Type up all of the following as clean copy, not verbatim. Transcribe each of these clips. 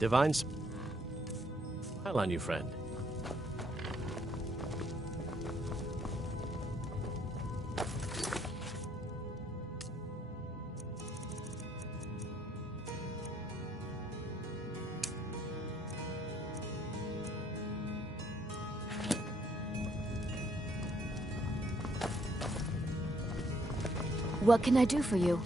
Divine smile on you, friend. What can I do for you?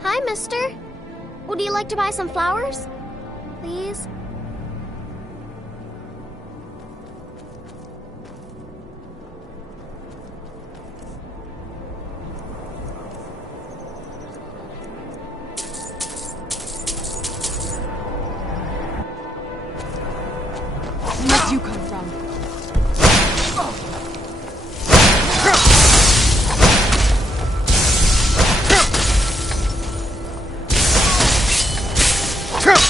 Hi, mister. Would you like to buy some flowers? Please? Where did you come from?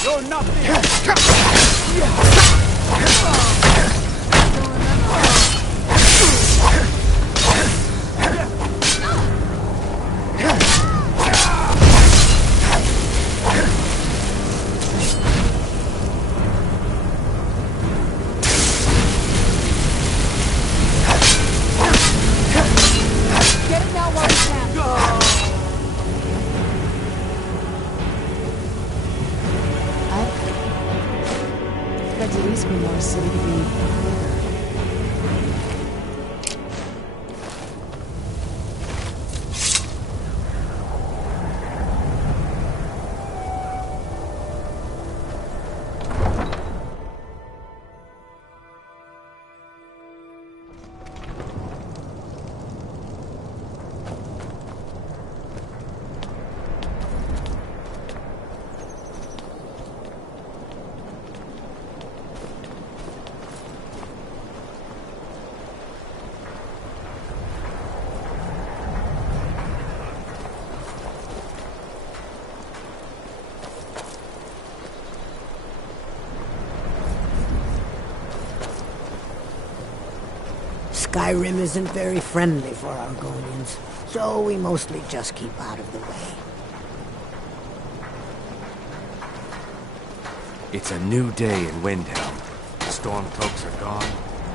You're nothing! Get it now while you can. I expect at least one more city to be bigger. Skyrim isn't very friendly for Argonians, so we mostly just keep out of the way. It's a new day in Windhelm. The Stormcloaks are gone,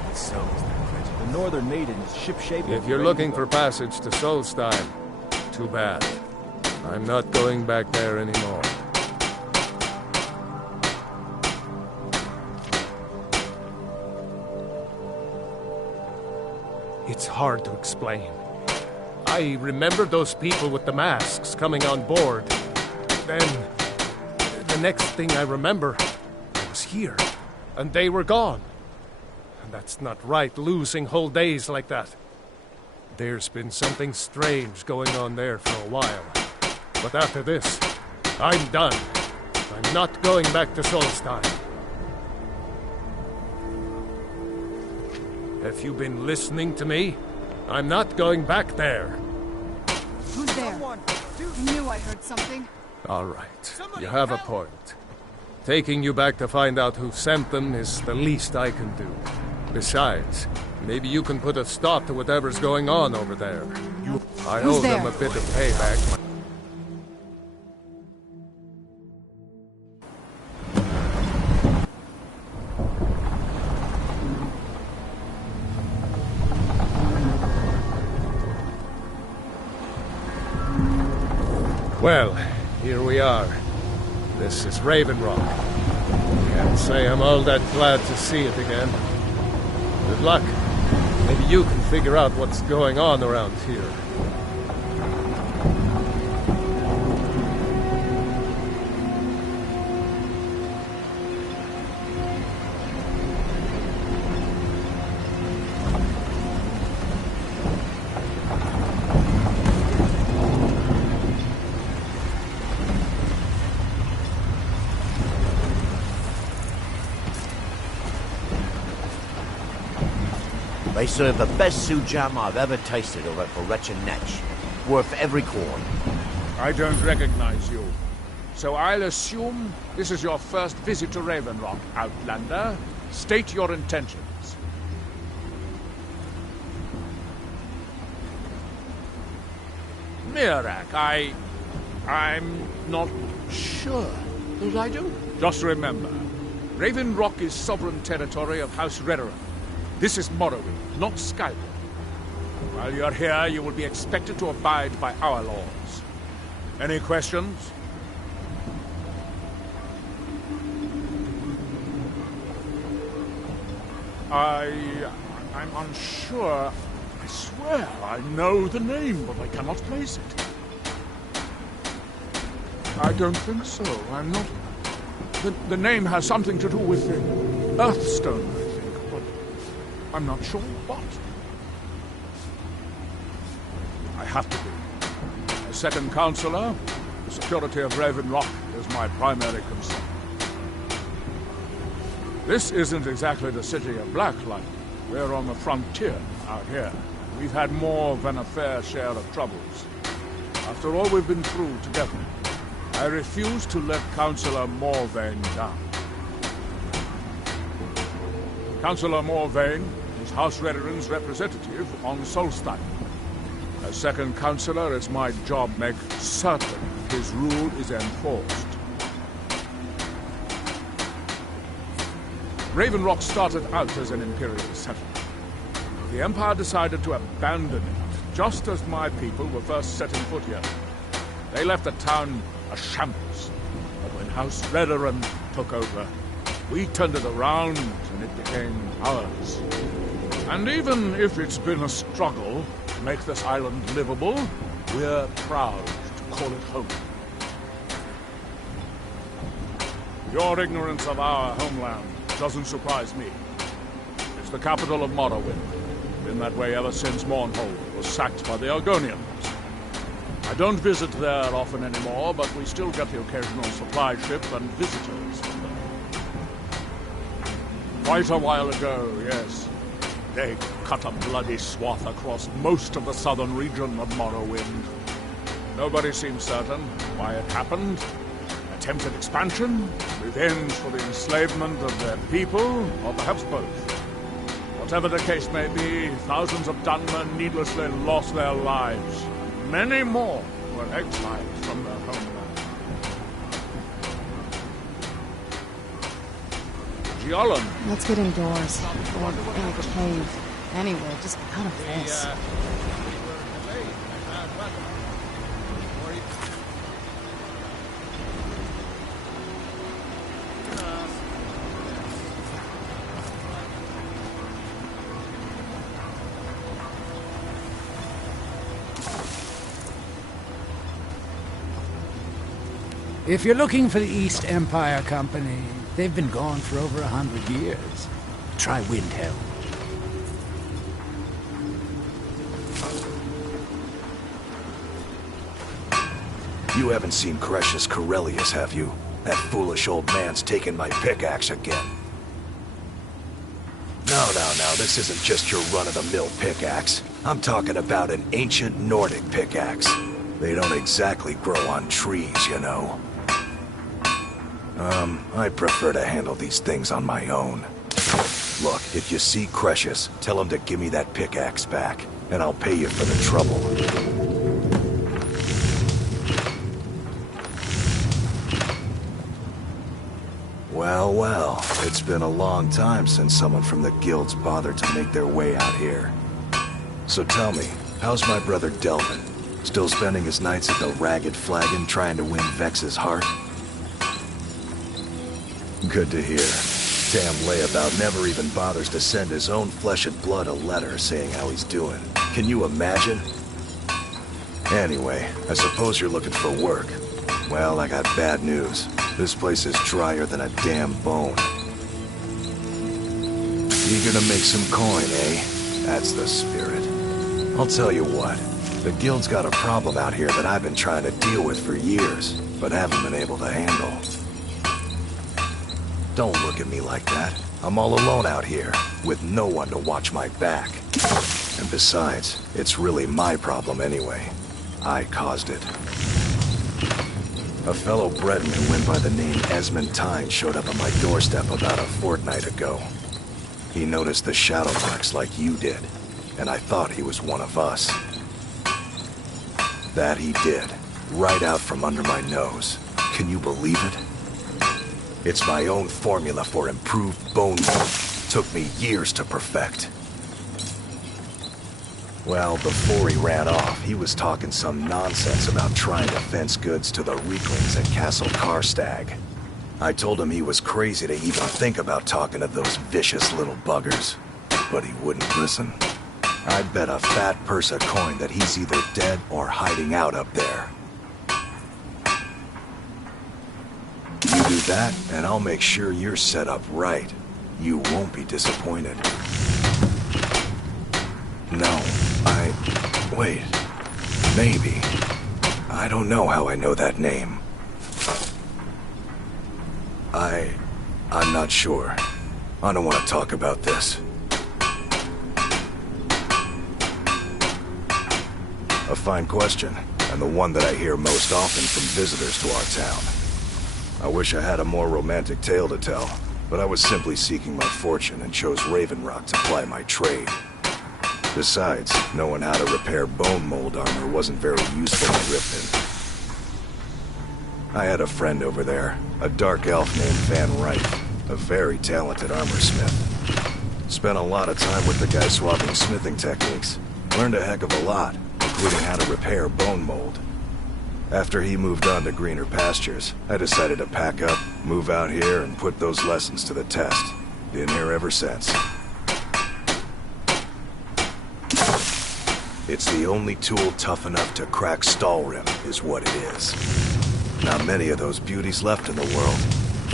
and so is the prejudice. The Northern Maiden is shipshape. If you're looking for passage to Solstheim, too bad. I'm not going back there anymore. It's hard to explain. I remember those people with the masks coming on board. Then, the next thing I remember, I was here, and they were gone. And that's not right, losing whole days like that. There's been something strange going on there for a while. But after this, I'm done. I'm not going back to Solstheim. Have you been listening to me? I'm not going back there. Who's there? I knew I heard something. All right, you have a point. Taking you back to find out who sent them is the least I can do. Besides, maybe you can put a stop to whatever's going on over there. I owe them a bit of payback. Well, here we are. This is Raven Rock. Can't say I'm all that glad to see it again. Good luck. Maybe you can figure out what's going on around here. They serve the best sujam I've ever tasted over for Wretched Netch. Worth every coin. I don't recognize you. So I'll assume this is your first visit to Raven Rock, Outlander. State your intentions. Mirak, I'm not sure that I do. Just remember, Raven Rock is sovereign territory of House Redoran. This is Morrowind, not Skyrim. While you're here, you will be expected to abide by our laws. Any questions? I'm unsure. I swear I know the name, but I cannot place it. I don't think so. I'm not... The name has something to do with the Earthstone, I think, but I'm not sure what. I have to be. As second counselor, the security of Raven Rock is my primary concern. This isn't exactly the city of Blacklight. We're on the frontier out here. We've had more than a fair share of troubles. After all we've been through together, I refuse to let Councillor Morvain down. Councillor Morvain is House Redoran's representative on Solstein. As second councillor, it's my job to make certain his rule is enforced. Raven Rock started out as an Imperial settlement. The Empire decided to abandon it, just as my people were first setting foot here. They left the town a shambles. But when House Redoran took over, we turned it around and it became ours. And even if it's been a struggle to make this island livable, we're proud to call it home. Your ignorance of our homeland doesn't surprise me. It's the capital of Morrowind. Been that way ever since Mournhold was sacked by the Argonians. I don't visit there often anymore, but we still get the occasional supply ship and visitors from there. Quite a while ago, yes. They cut a bloody swath across most of the southern region of Morrowind. Nobody seems certain why it happened. Attempted expansion, revenge for the enslavement of their people, or perhaps both. Whatever the case may be, thousands of Dunmen needlessly lost their lives. Many more were exiled from their homeland. Giallan. Let's get indoors. Or in a cave. Anywhere, just out of this. If you're looking for the East Empire Company, they've been gone for over 100 years. Try Windhelm. You haven't seen Cretius Corellius, have you? That foolish old man's taken my pickaxe again. No, this isn't just your run-of-the-mill pickaxe. I'm talking about an ancient Nordic pickaxe. They don't exactly grow on trees, you know. I prefer to handle these things on my own. Look, if you see Cretius, tell him to give me that pickaxe back, and I'll pay you for the trouble. Well, it's been a long time since someone from the guilds bothered to make their way out here. So tell me, how's my brother Delvin? Still spending his nights at the Ragged Flagon trying to win Vex's heart? Good to hear. damn layabout never even bothers to send his own flesh and blood a letter saying how he's doing. Can you imagine? Anyway, I suppose you're looking for work. Well, I got bad news. This place is drier than a damn bone. Eager to make some coin, eh? That's the spirit. I'll tell you what. The guild's got a problem out here that I've been trying to deal with for years, but haven't been able to handle. Don't look at me like that. I'm all alone out here, with no one to watch my back. And besides, it's really my problem anyway. I caused it. A fellow Breton who went by the name Esmond Tyne showed up on my doorstep about a fortnight ago. He noticed the shadow marks like you did, and I thought he was one of us. That he did, right out from under my nose. Can you believe it? It's my own formula for improved bone mold. Took me years to perfect. Well, before he ran off, he was talking some nonsense about trying to fence goods to the Reeklings at Castle Karstag. I told him he was crazy to even think about talking to those vicious little buggers. But he wouldn't listen. I'd bet a fat purse of coin that he's either dead or hiding out up there. You do that, and I'll make sure you're set up right. You won't be disappointed. No, wait. Maybe. I don't know how I know that name. I'm not sure. I don't want to talk about this. A fine question, and the one that I hear most often from visitors to our town. I wish I had a more romantic tale to tell, but I was simply seeking my fortune and chose Raven Rock to ply my trade. Besides, knowing how to repair bone mold armor wasn't very useful in Riften. I had a friend over there, a dark elf named Van Rife, a very talented armorsmith. Spent a lot of time with the guy swapping smithing techniques. Learned a heck of a lot, including how to repair bone mold. After he moved on to greener pastures, I decided to pack up, move out here, and put those lessons to the test. Been here ever since. It's the only tool tough enough to crack Stalrim, is what it is. Not many of those beauties left in the world.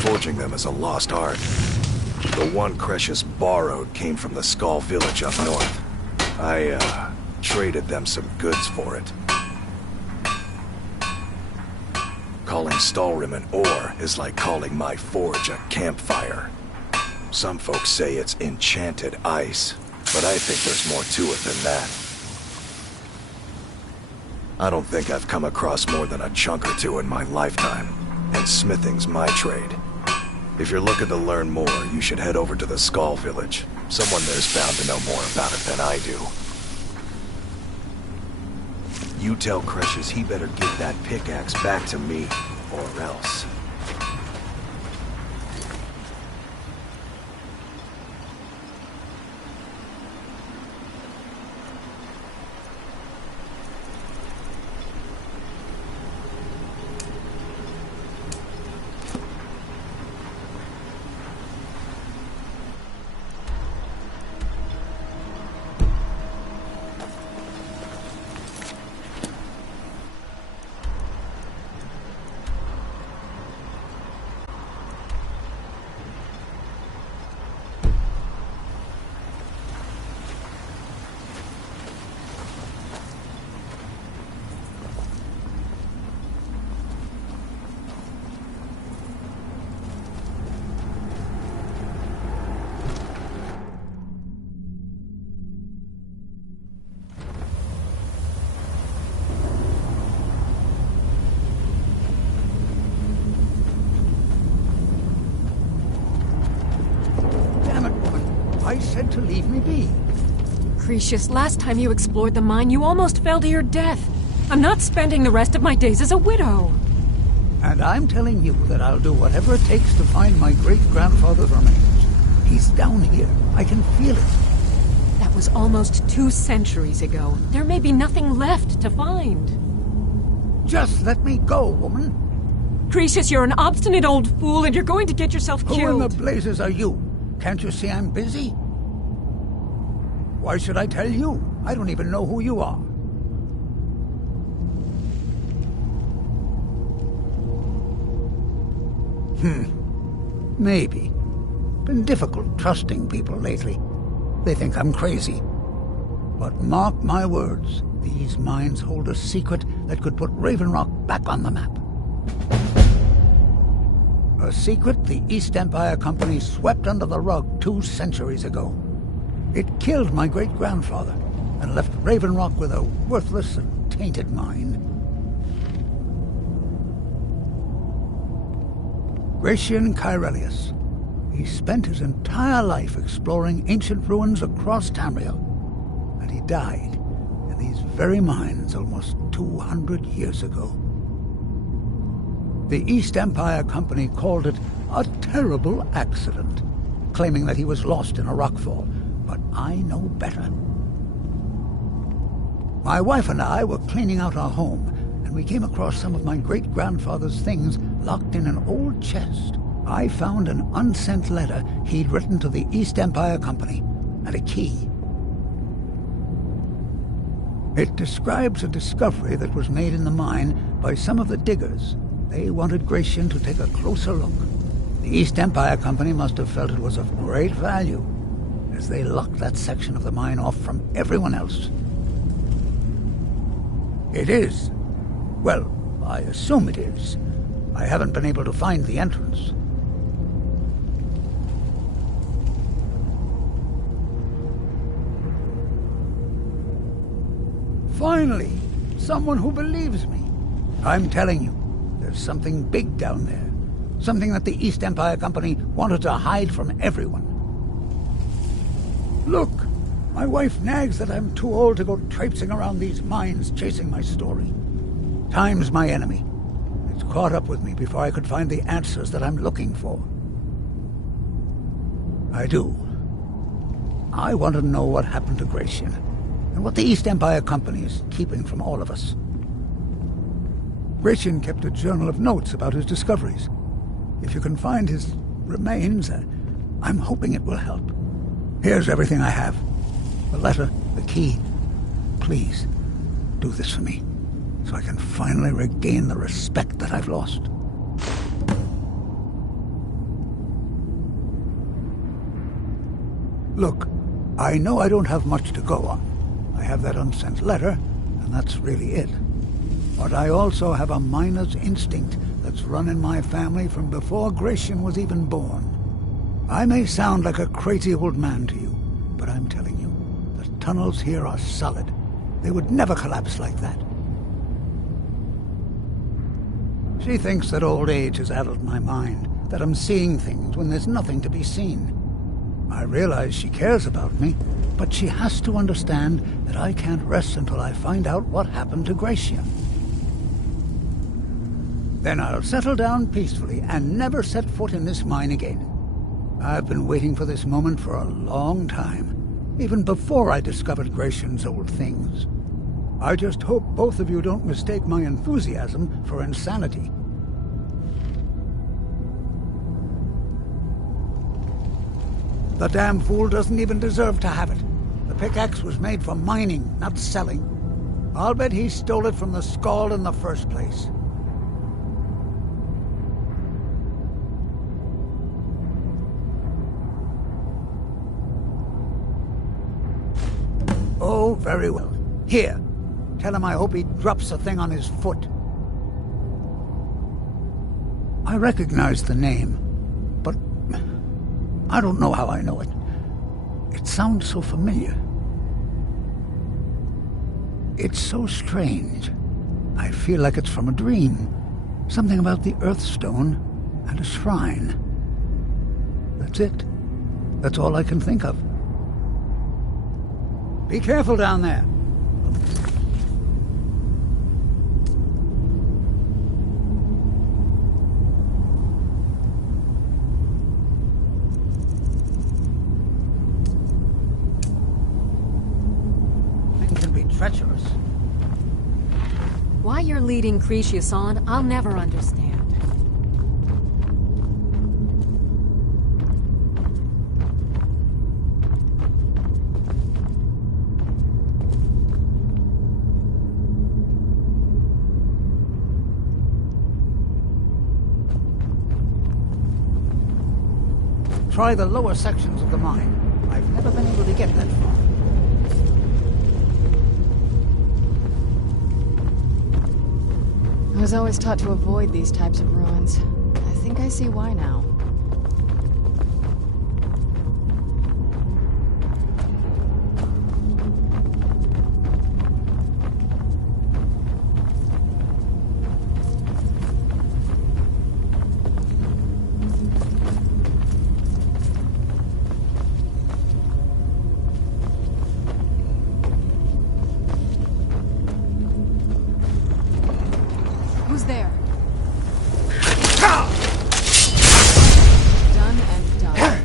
Forging them is a lost art. The one Cresius borrowed came from the Skull village up north. I, traded them some goods for it. Calling Stalrim an ore is like calling my forge a campfire. Some folks say it's enchanted ice, but I think there's more to it than that. I don't think I've come across more than a chunk or two in my lifetime, and smithing's my trade. If you're looking to learn more, you should head over to the Skull village. Someone there's bound to know more about it than I do. You tell Cresius he better give that pickaxe back to me, or else. I said to leave me be. Cresius, last time you explored the mine, you almost fell to your death. I'm not spending the rest of my days as a widow. And I'm telling you that I'll do whatever it takes to find my great-grandfather's remains. He's down here. I can feel it. That was almost 2 centuries ago. There may be nothing left to find. Just let me go, woman. Cresius, you're an obstinate old fool, and you're going to get yourself killed. Who in the blazes are you? Can't you see I'm busy? Why should I tell you? I don't even know who you are. Maybe. Been difficult trusting people lately. They think I'm crazy. But mark my words, these mines hold a secret that could put Raven Rock back on the map. A secret the East Empire Company swept under the rug 2 centuries ago. It killed my great-grandfather and left Raven Rock with a worthless and tainted mine. Gratian Kyrelius. He spent his entire life exploring ancient ruins across Tamriel, and he died in these very mines almost 200 years ago. The East Empire Company called it a terrible accident, claiming that he was lost in a rockfall, but I know better. My wife and I were cleaning out our home, and we came across some of my great-grandfather's things locked in an old chest. I found an unsent letter he'd written to the East Empire Company, and a key. It describes a discovery that was made in the mine by some of the diggers. They wanted Gratian to take a closer look. The East Empire Company must have felt it was of great value, as they locked that section of the mine off from everyone else. It is. Well, I assume it is. I haven't been able to find the entrance. Finally, someone who believes me. I'm telling you, there's something big down there. Something that the East Empire Company wanted to hide from everyone. Look, my wife nags that I'm too old to go traipsing around these mines chasing my story. Time's my enemy. It's caught up with me before I could find the answers that I'm looking for. I do. I want to know what happened to Gratian, and what the East Empire Company is keeping from all of us. Gratian kept a journal of notes about his discoveries. If you can find his remains, I'm hoping it will help. Here's everything I have. The letter, the key. Please, do this for me, so I can finally regain the respect that I've lost. Look, I know I don't have much to go on. I have that unsent letter, and that's really it. But I also have a miner's instinct that's run in my family from before Gratian was even born. I may sound like a crazy old man to you, but I'm telling you, the tunnels here are solid. They would never collapse like that. She thinks that old age has addled my mind, that I'm seeing things when there's nothing to be seen. I realize she cares about me, but she has to understand that I can't rest until I find out what happened to Gratian. Then I'll settle down peacefully and never set foot in this mine again. I've been waiting for this moment for a long time, even before I discovered Gratian's old things. I just hope both of you don't mistake my enthusiasm for insanity. The damn fool doesn't even deserve to have it. The pickaxe was made for mining, not selling. I'll bet he stole it from the Skald in the first place. Oh, very well. Here, tell him I hope he drops the thing on his foot. I recognize the name, but I don't know how I know it. It sounds so familiar. It's so strange. I feel like it's from a dream. Something about the Earthstone and a shrine. That's it. That's all I can think of. Be careful down there. Things can be treacherous. Why you're leading Cretius on, I'll never understand. try the lower sections of the mine. I've never been able to get that far. I was always taught to avoid these types of ruins. I think I see why now. Who's there? Done and done.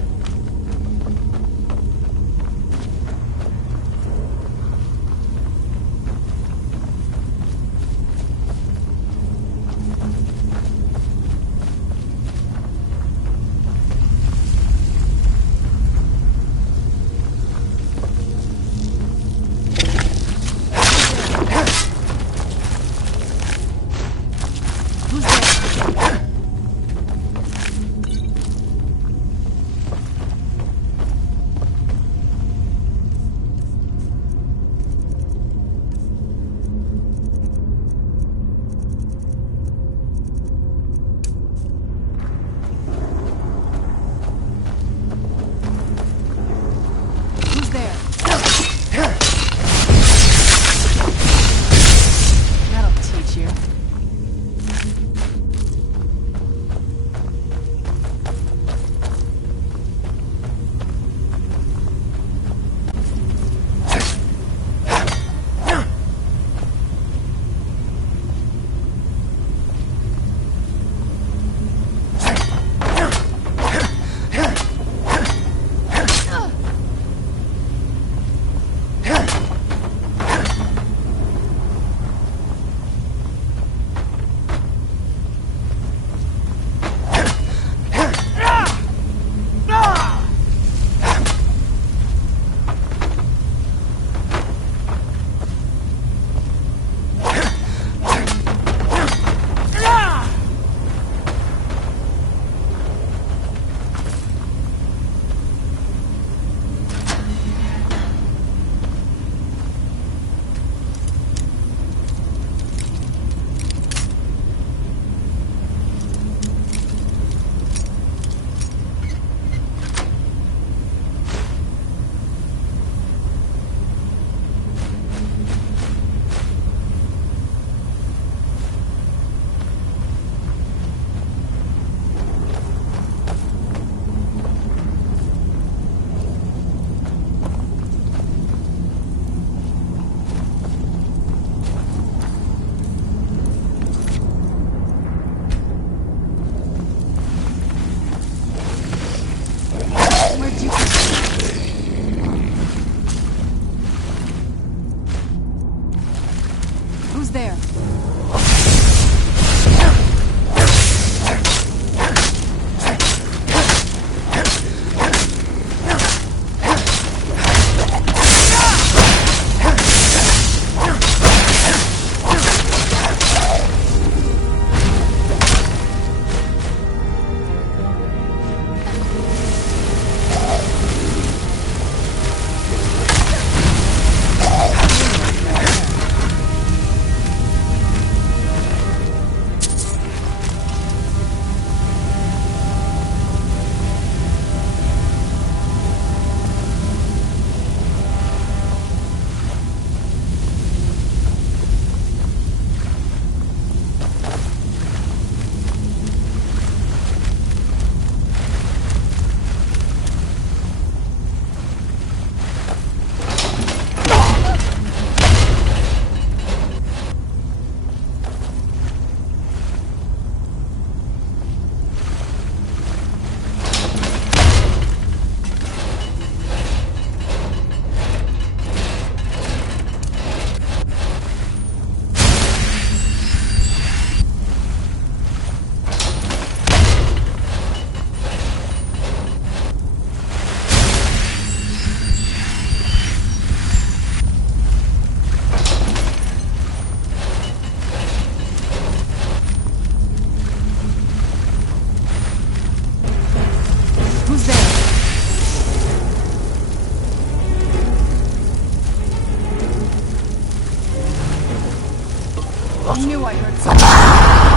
I knew I heard something.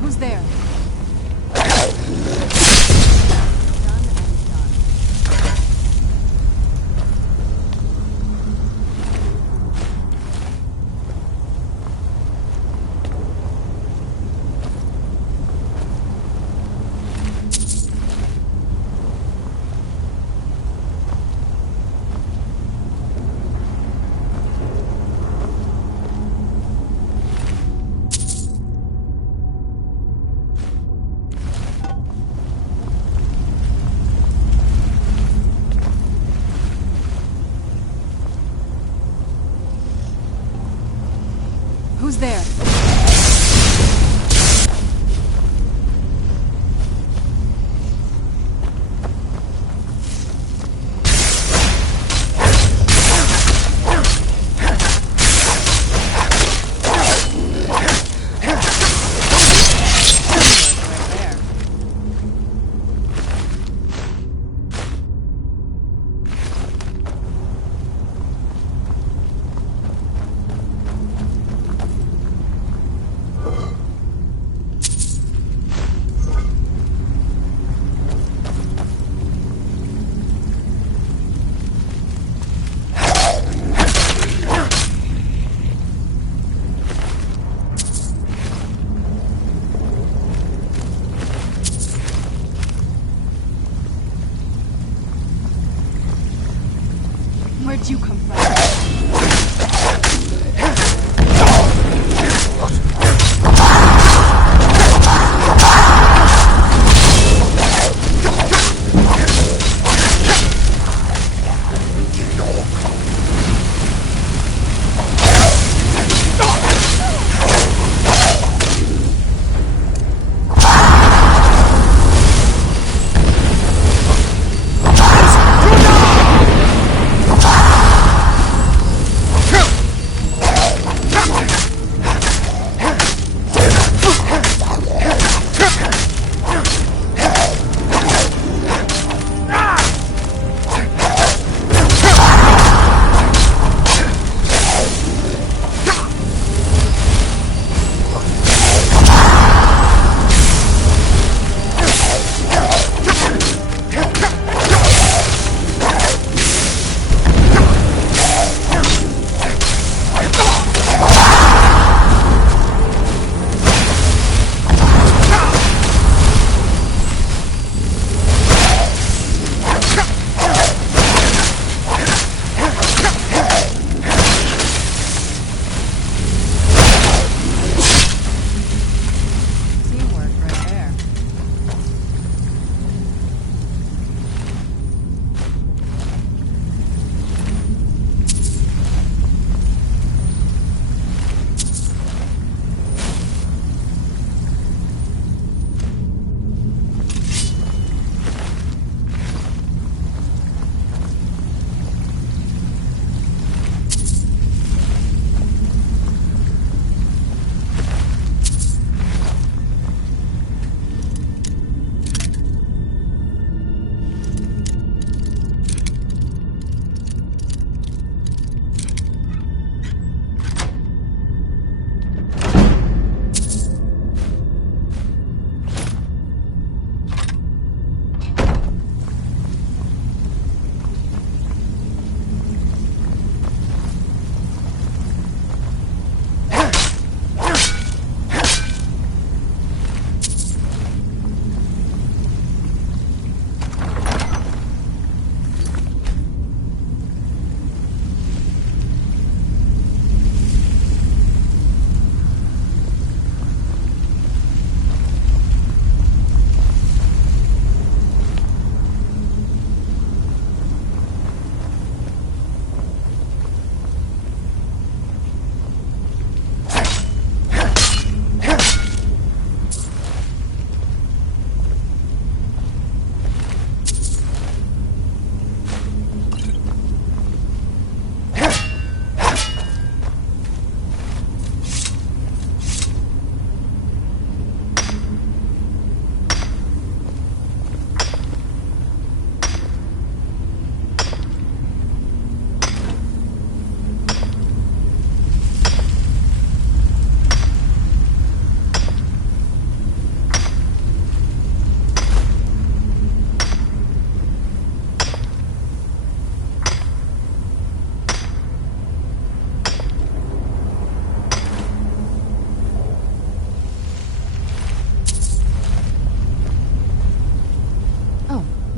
Who's there? Who's there? Where'd you come from?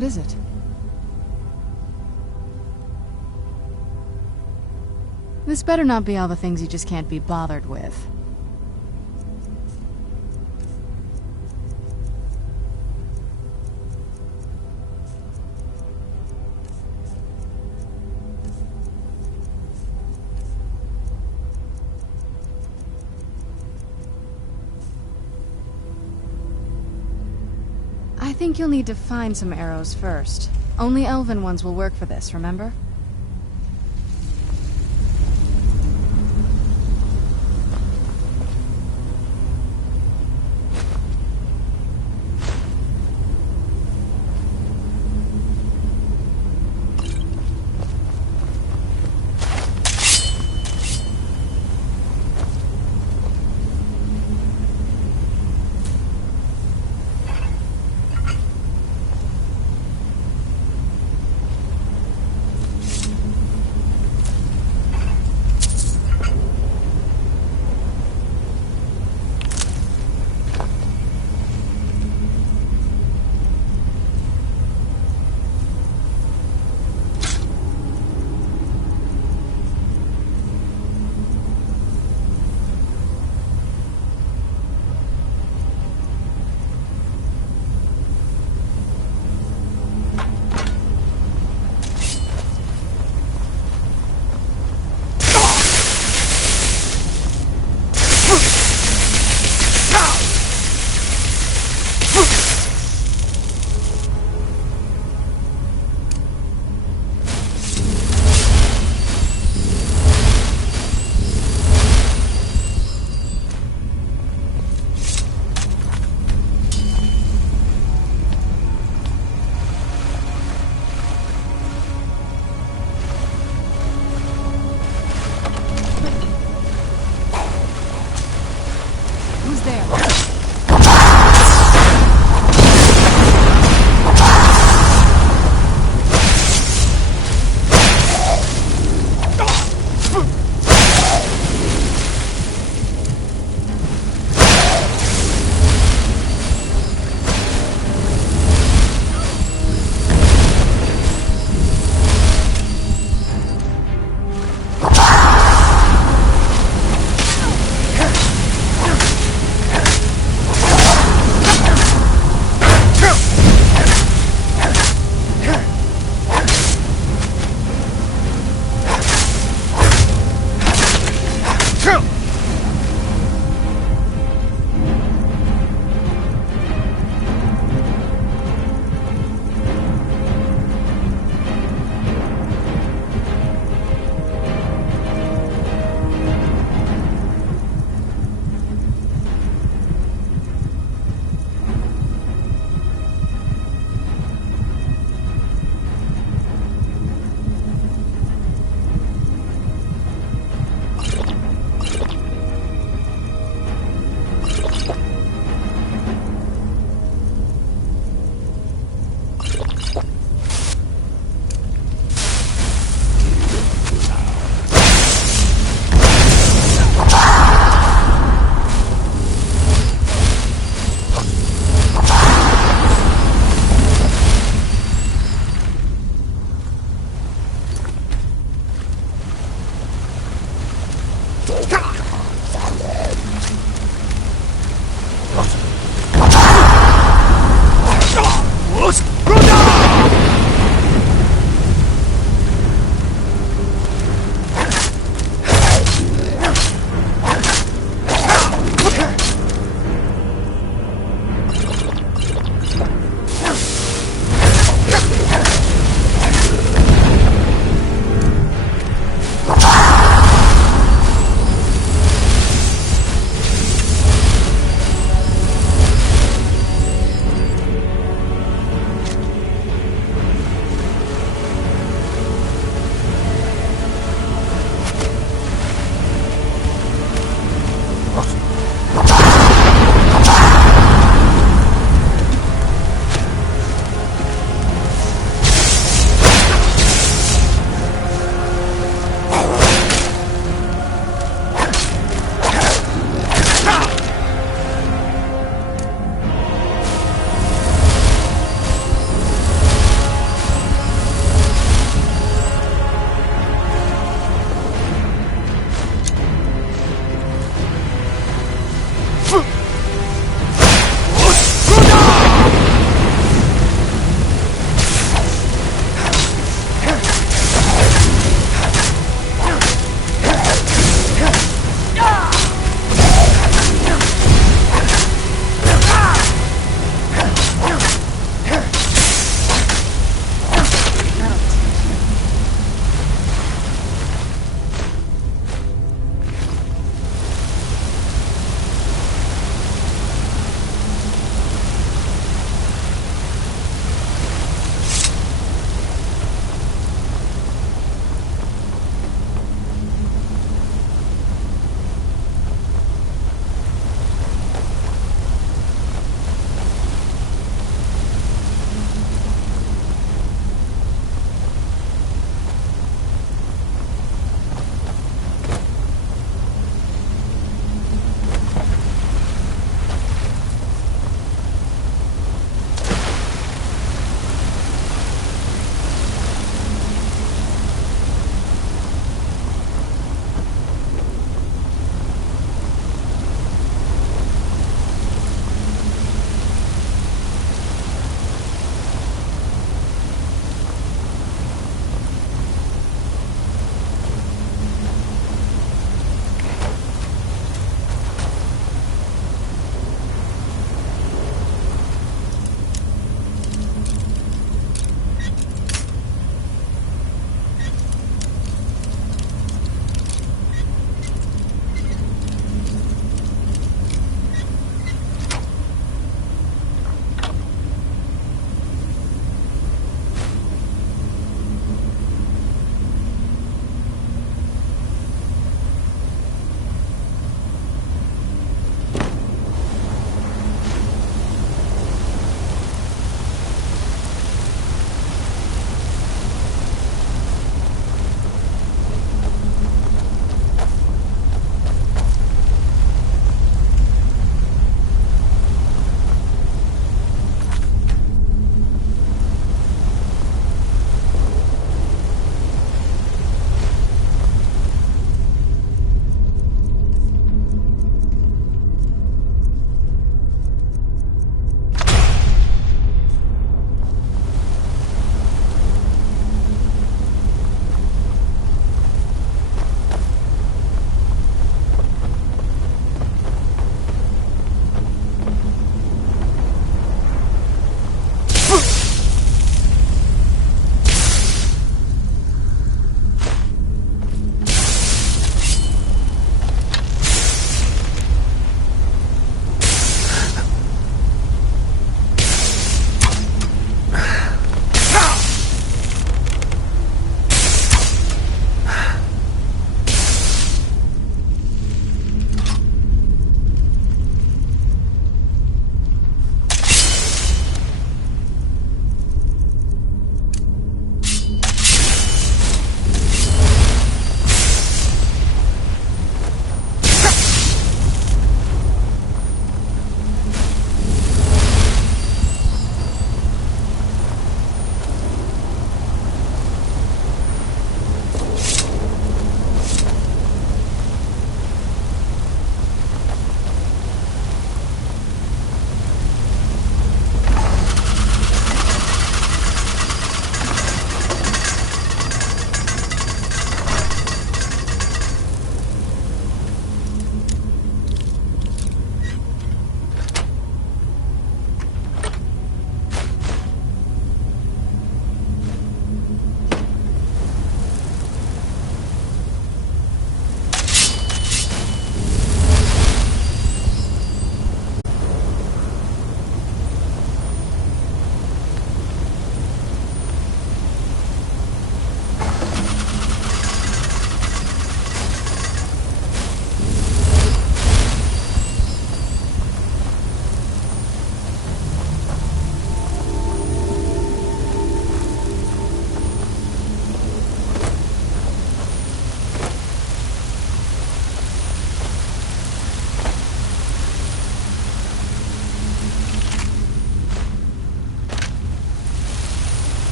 What is it? This better not be all the things you just can't be bothered with. I think you'll need to find some arrows first. Only elven ones will work for this, remember?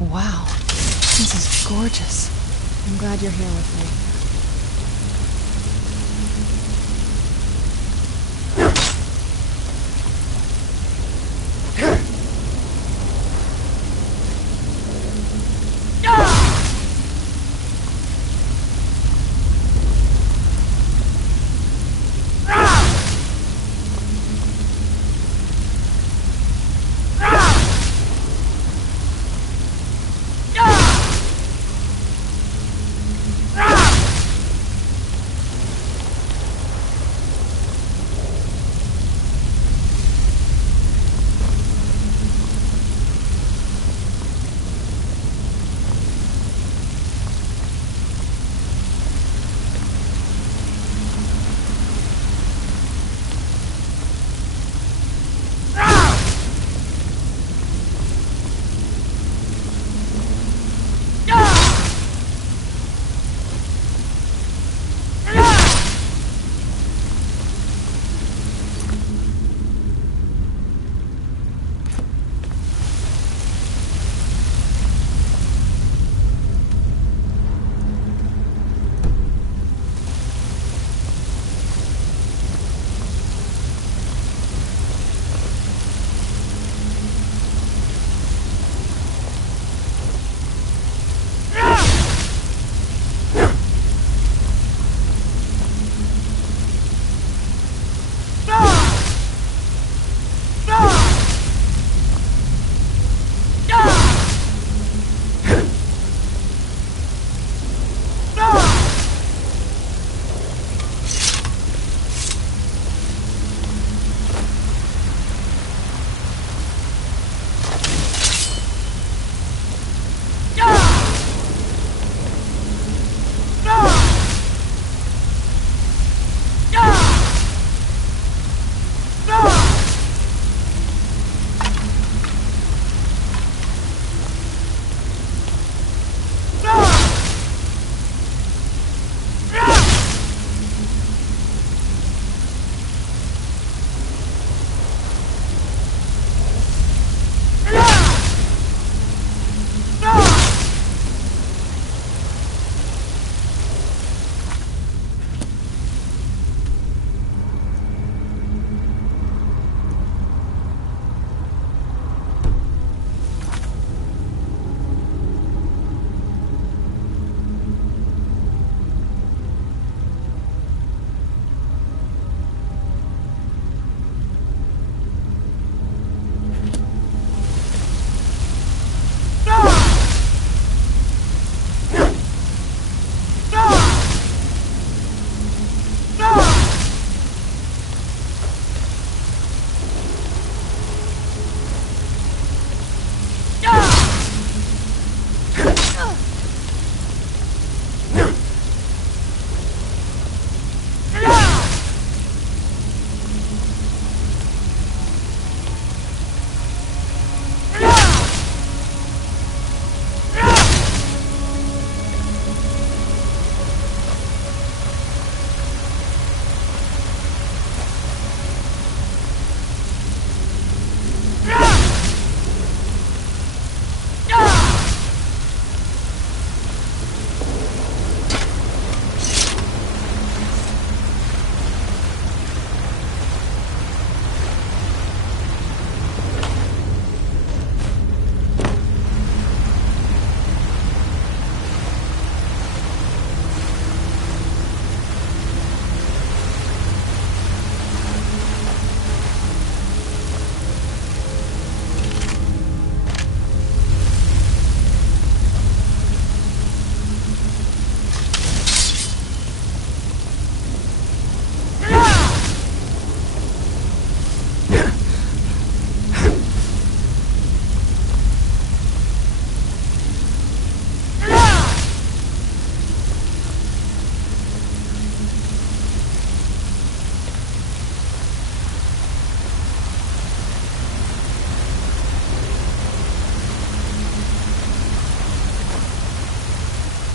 Wow, this is gorgeous. I'm glad you're here with me.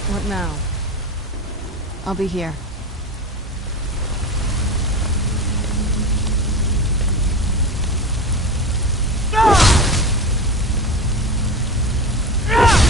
What now? I'll be here. Ah!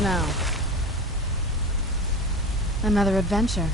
now? Another adventure.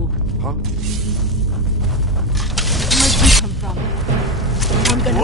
fool. Huh? Where'd you come from? I'm gonna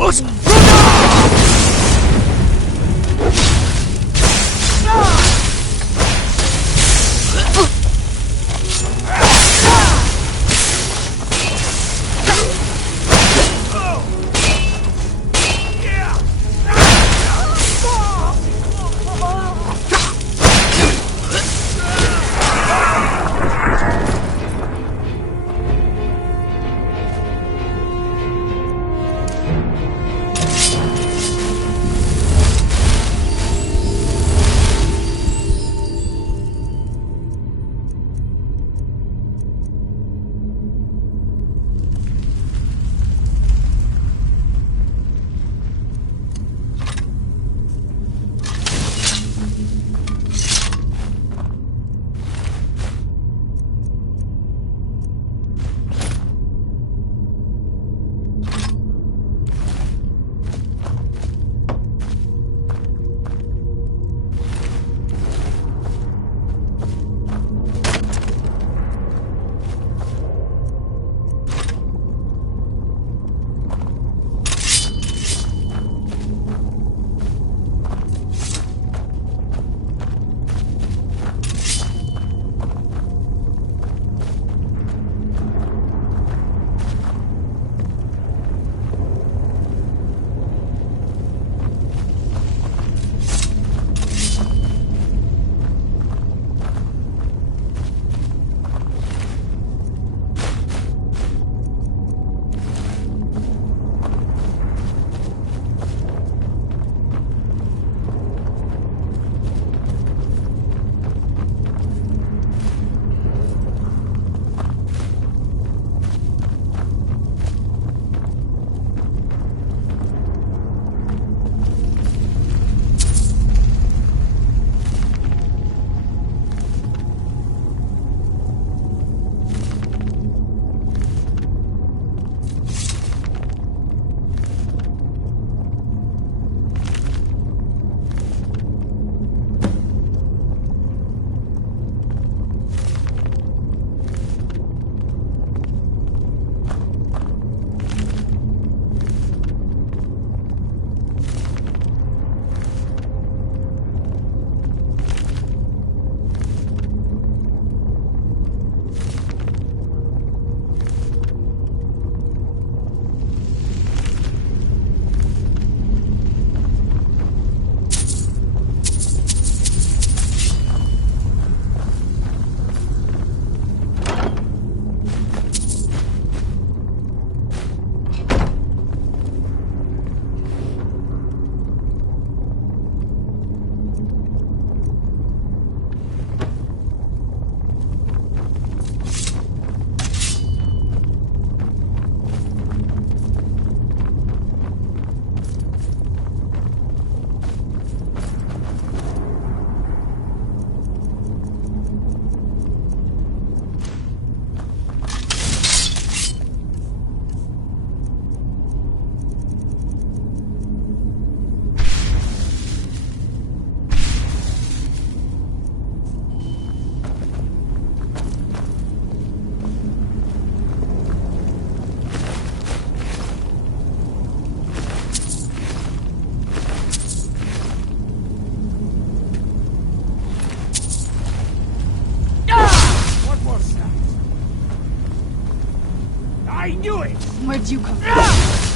Where'd you come from?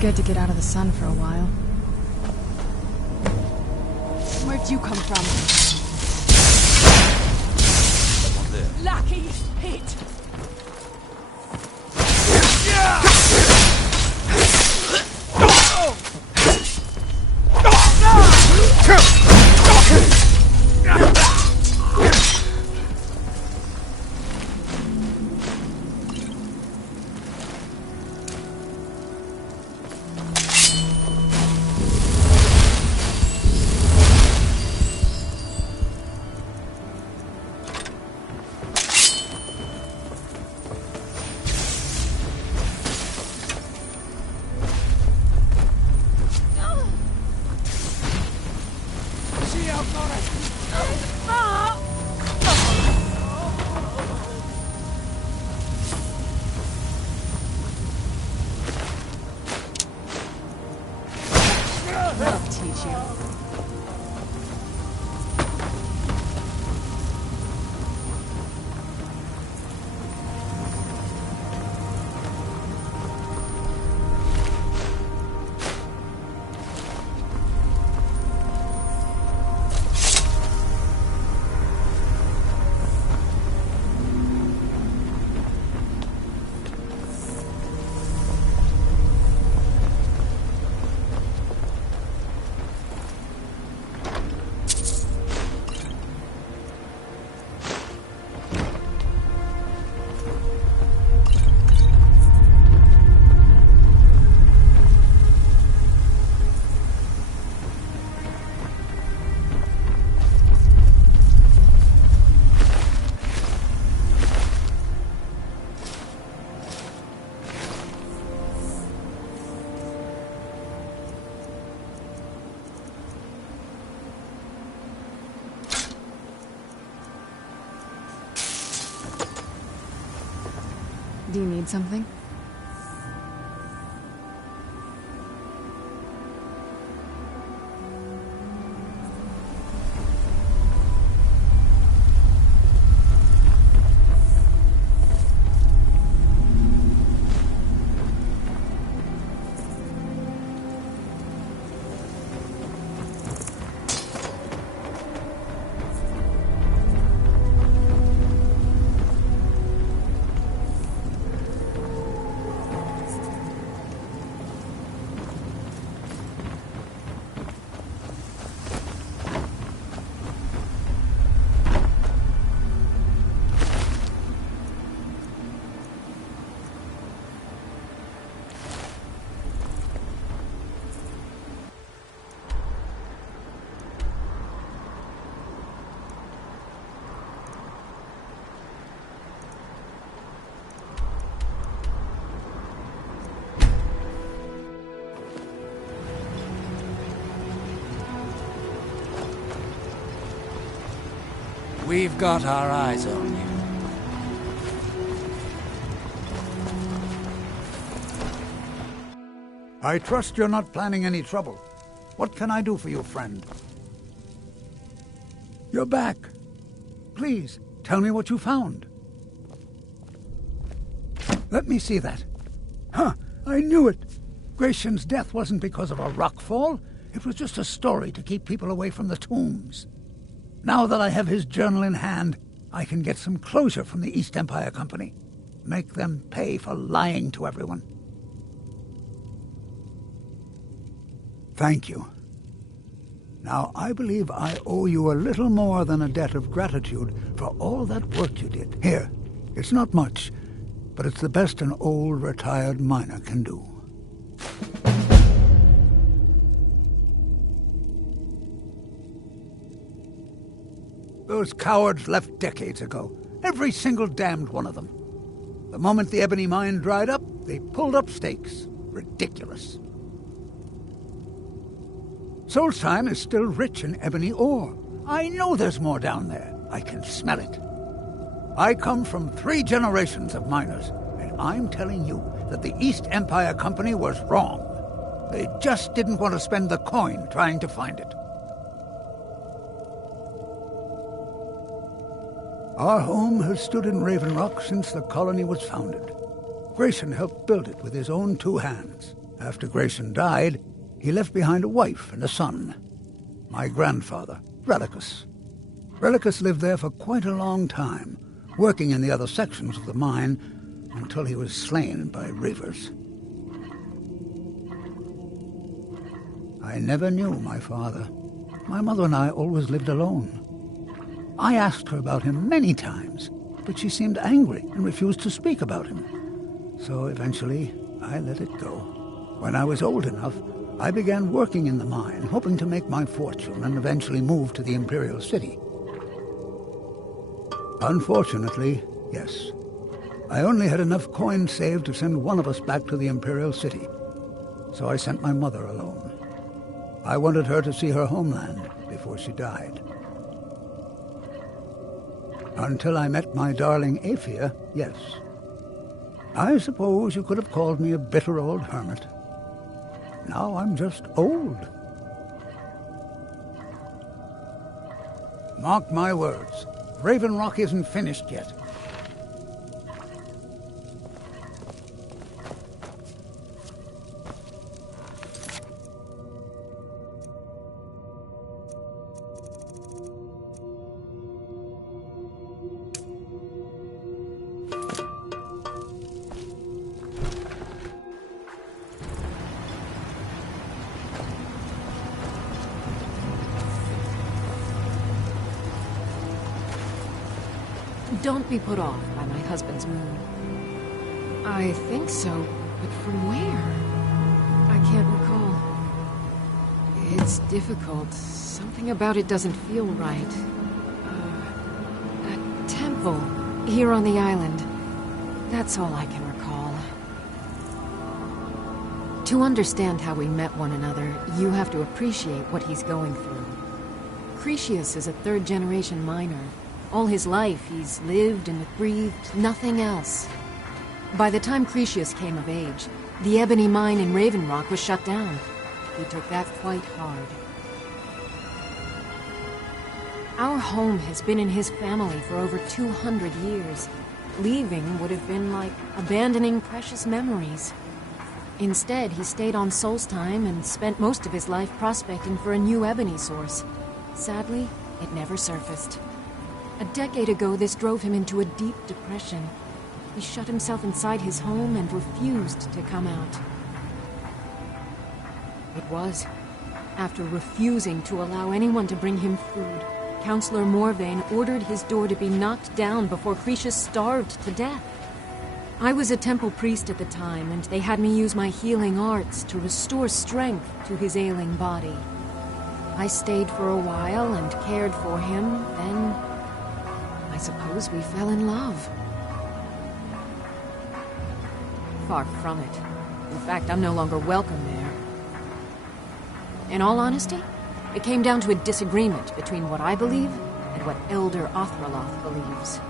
good to get out of the sun for a while. Where'd you come from? Lucky hit! That'll teach you. Do you need something? We've got our eyes on you. I trust you're not planning any trouble. What can I do for you, friend? You're back. Please, tell me what you found. Let me see that. Huh, I knew it. Gratian's death wasn't because of a rock fall. It was just a story to keep people away from the tombs. Now that I have his journal in hand, I can get some closure from the East Empire Company. Make them pay for lying to everyone. Thank you. Now, I believe I owe you a little more than a debt of gratitude for all that work you did. Here, it's not much, but it's the best an old retired miner can do. Those cowards left decades ago. Every single damned one of them. The moment the ebony mine dried up, they pulled up stakes. Ridiculous. Solstheim is still rich in ebony ore. I know there's more down there. I can smell it. I come from 3 generations of miners, and I'm telling you that the East Empire Company was wrong. They just didn't want to spend the coin trying to find it. Our home has stood in Raven Rock since the colony was founded. Grayson helped build it with his own 2 hands. After Grayson died, he left behind a wife and a son. My grandfather, Relicus. Relicus lived there for quite a long time, working in the other sections of the mine until he was slain by reavers. I never knew my father. My mother and I always lived alone. I asked her about him many times, but she seemed angry and refused to speak about him. So eventually, I let it go. When I was old enough, I began working in the mine, hoping to make my fortune and eventually move to the Imperial City. Unfortunately, yes. I only had enough coins saved to send one of us back to the Imperial City. So I sent my mother alone. I wanted her to see her homeland before she died. Until I met my darling Aphia, yes. I suppose you could have called me a bitter old hermit. Now I'm just old. Mark my words, Raven Rock isn't finished yet. Don't be put off by my husband's mood. I think so, but from where? I can't recall. It's difficult. Something about it doesn't feel right. A temple here on the island. That's all I can recall. To understand how we met one another, you have to appreciate what he's going through. Cretius is a third-generation miner. All his life, he's lived and breathed nothing else. By the time Cretius came of age, the ebony mine in Raven Rock was shut down. He took that quite hard. Our home has been in his family for over 200 years. Leaving would have been like abandoning precious memories. Instead, he stayed on Solstheim and spent most of his life prospecting for a new ebony source. Sadly, it never surfaced. A decade ago, this drove him into a deep depression. He shut himself inside his home and refused to come out. It was after refusing to allow anyone to bring him food, Counselor Morvain ordered his door to be knocked down before Cretius starved to death. I was a temple priest at the time, and they had me use my healing arts to restore strength to his ailing body. I stayed for a while and cared for him, then I suppose we fell in love. Far from it. In fact, I'm no longer welcome there. In all honesty, it came down to a disagreement between what I believe and what Elder Othraloth believes.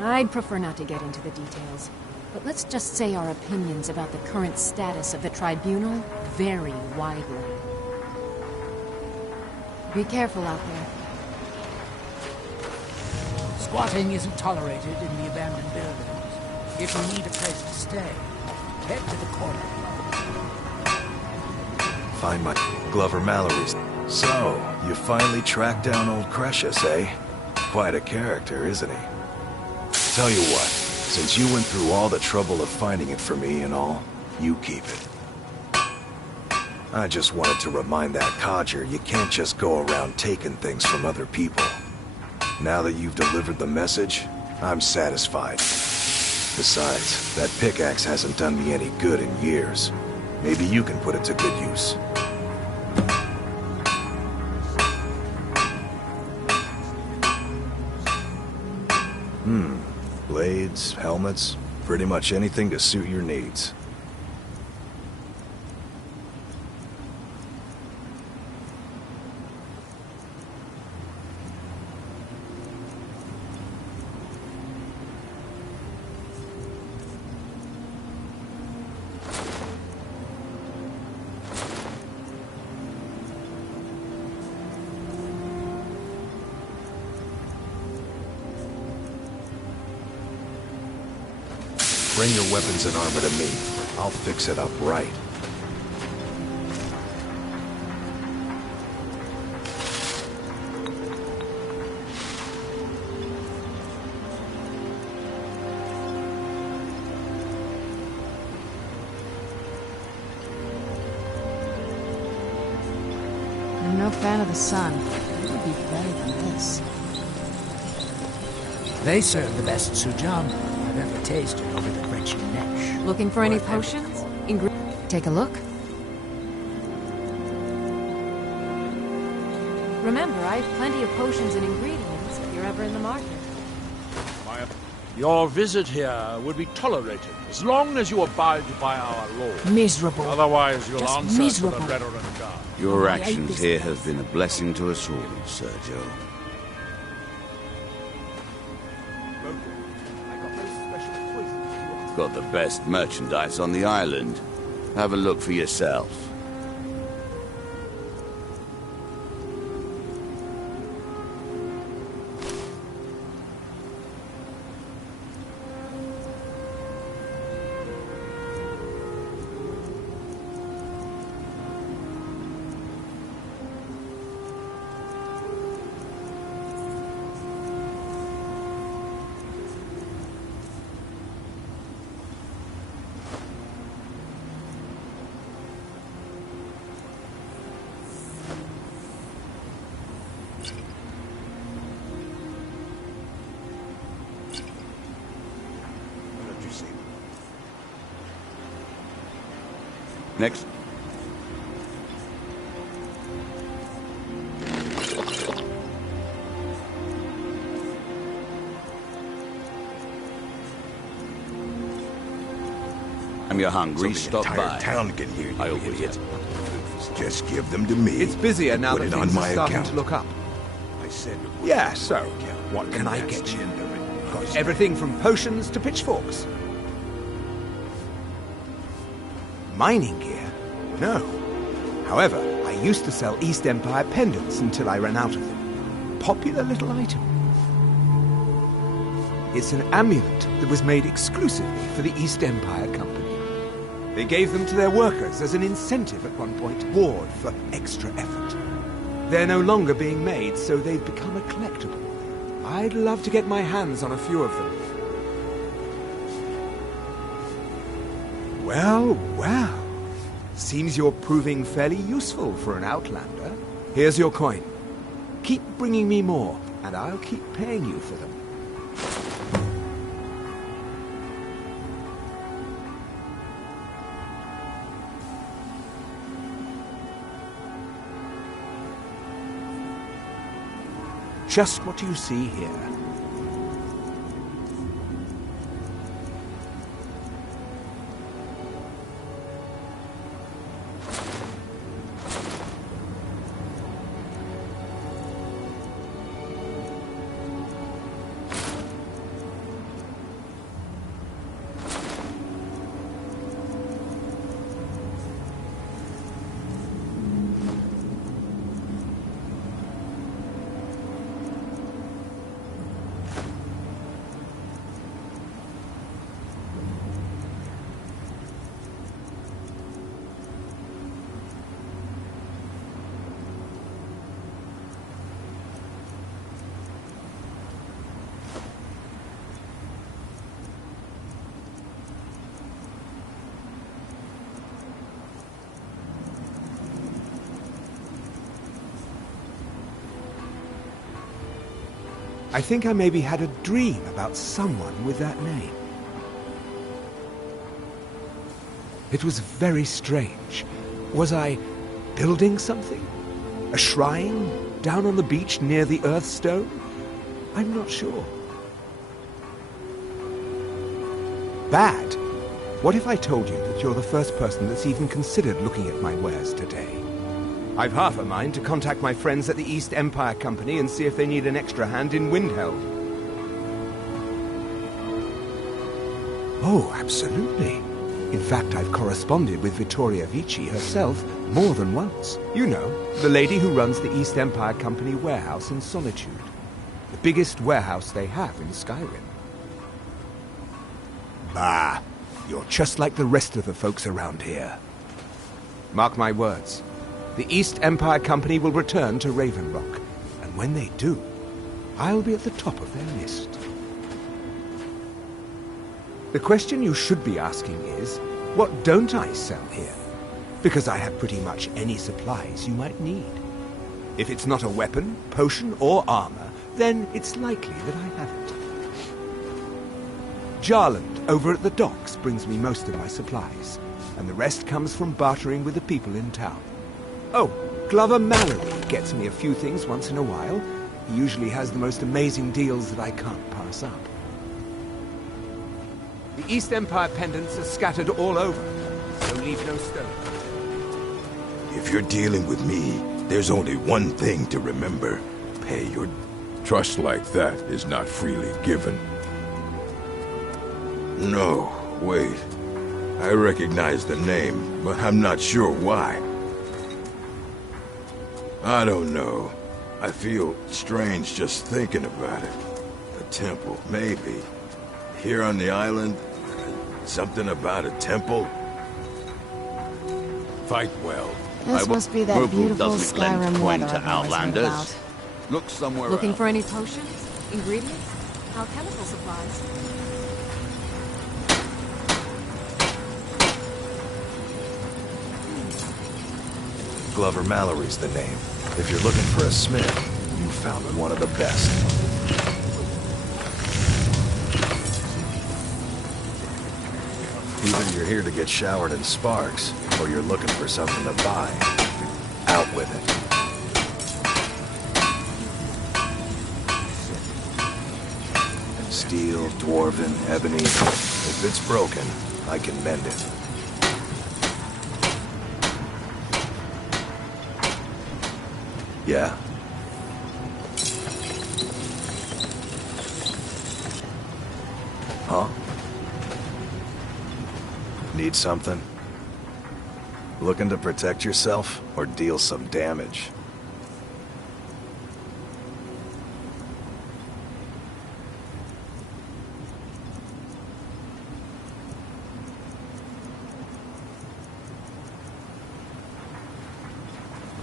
I'd prefer not to get into the details, but let's just say our opinions about the current status of the tribunal vary widely. Be careful out there. Squatting isn't tolerated in the abandoned buildings. If you need a place to stay, head to the corner. Find my Glover Mallory's. So, you finally tracked down old Cretius, eh? Quite a character, isn't he? Tell you what, since you went through all the trouble of finding it for me and all, you keep it. I just wanted to remind that codger you can't just go around taking things from other people. Now that you've delivered the message, I'm satisfied. Besides, that pickaxe hasn't done me any good in years. Maybe you can put it to good use. Blades, helmets, pretty much anything to suit your needs. Bring your weapons and armor to me. I'll fix it up right. I'm no fan of the sun. It would be better than this. They serve the best sujam I've ever tasted over the Gretchen Nesh. Looking for any potions? Take a look. Remember, I have plenty of potions and ingredients if you're ever in the market. Your visit here would be tolerated as long as you abide by our law. Miserable. Otherwise, you'll Just answer miserable. to the Veteran Guard. Your actions here have been a blessing to us all, Sergio. Got the best merchandise on the island. Have a look for yourself. Next. You're hungry, stop by. Town can hear you. I always Just give them to me. It's busier now Put that it on things my are starting account. to look up. I said. Yeah, so what can I get you? Everything from potions to pitchforks. Mining gear? No. However, I used to sell East Empire pendants until I ran out of them. Popular little item. It's an amulet that was made exclusively for the East Empire Company. They gave them to their workers as an incentive at one point, reward for extra effort. They're no longer being made, so they've become a collectible. I'd love to get my hands on a few of them. Well, well. Seems you're proving fairly useful for an outlander. Here's your coin. Keep bringing me more, and I'll keep paying you for them. Just what you see here. I think I maybe had a dream about someone with that name. It was very strange. Was I building something? A shrine down on the beach near the Earthstone? I'm not sure. Bad? What if I told you that you're the first person that's even considered looking at my wares today? I've half a mind to contact my friends at the East Empire Company and see if they need an extra hand in Windhelm. Oh, absolutely. In fact, I've corresponded with Vittoria Vici herself more than once. You know, the lady who runs the East Empire Company warehouse in Solitude. The biggest warehouse they have in Skyrim. Bah, you're just like the rest of the folks around here. Mark my words. The East Empire Company will return to Raven Rock, and when they do, I'll be at the top of their list. The question you should be asking is, what don't I sell here? Because I have pretty much any supplies you might need. If it's not a weapon, potion, or armor, then it's likely that I have it. Jarland, over at the docks, brings me most of my supplies, and the rest comes from bartering with the people in town. Oh, Glover Mallory gets me a few things once in a while. He usually has the most amazing deals that I can't pass up. The East Empire pendants are scattered all over, so leave no stone. If you're dealing with me, there's only one thing to remember. Pay your... Trust like that is not freely given. No, wait. I recognize the name, but I'm not sure why. I don't know. I feel strange just thinking about it. The temple, maybe. Here on the island, something about a temple? Fight well. This must be that Purple beautiful doesn't lend Skyrim coin weather to I've always heard outlanders. about. Look somewhere Looking else. for any potions? Ingredients? Alchemical supplies? Glover Mallory's the name. If you're looking for a smith, you found one of the best. Either you're here to get showered in sparks, or you're looking for something to buy. Out with it. Steel, dwarven, ebony. If it's broken, I can mend it. Yeah. Huh? Need something? Looking to protect yourself or deal some damage?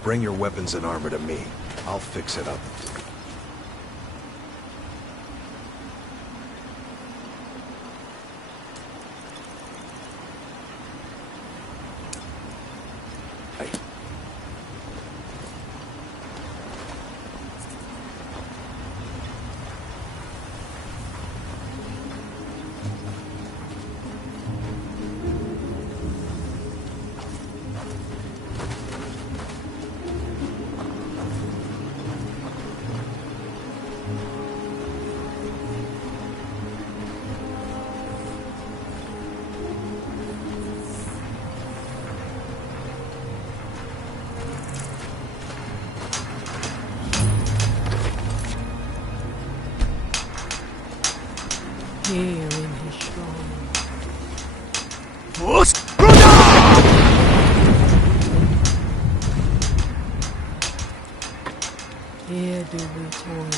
Bring your weapons and armor to me. I'll fix it up. Here in his shrine. Here do we toil,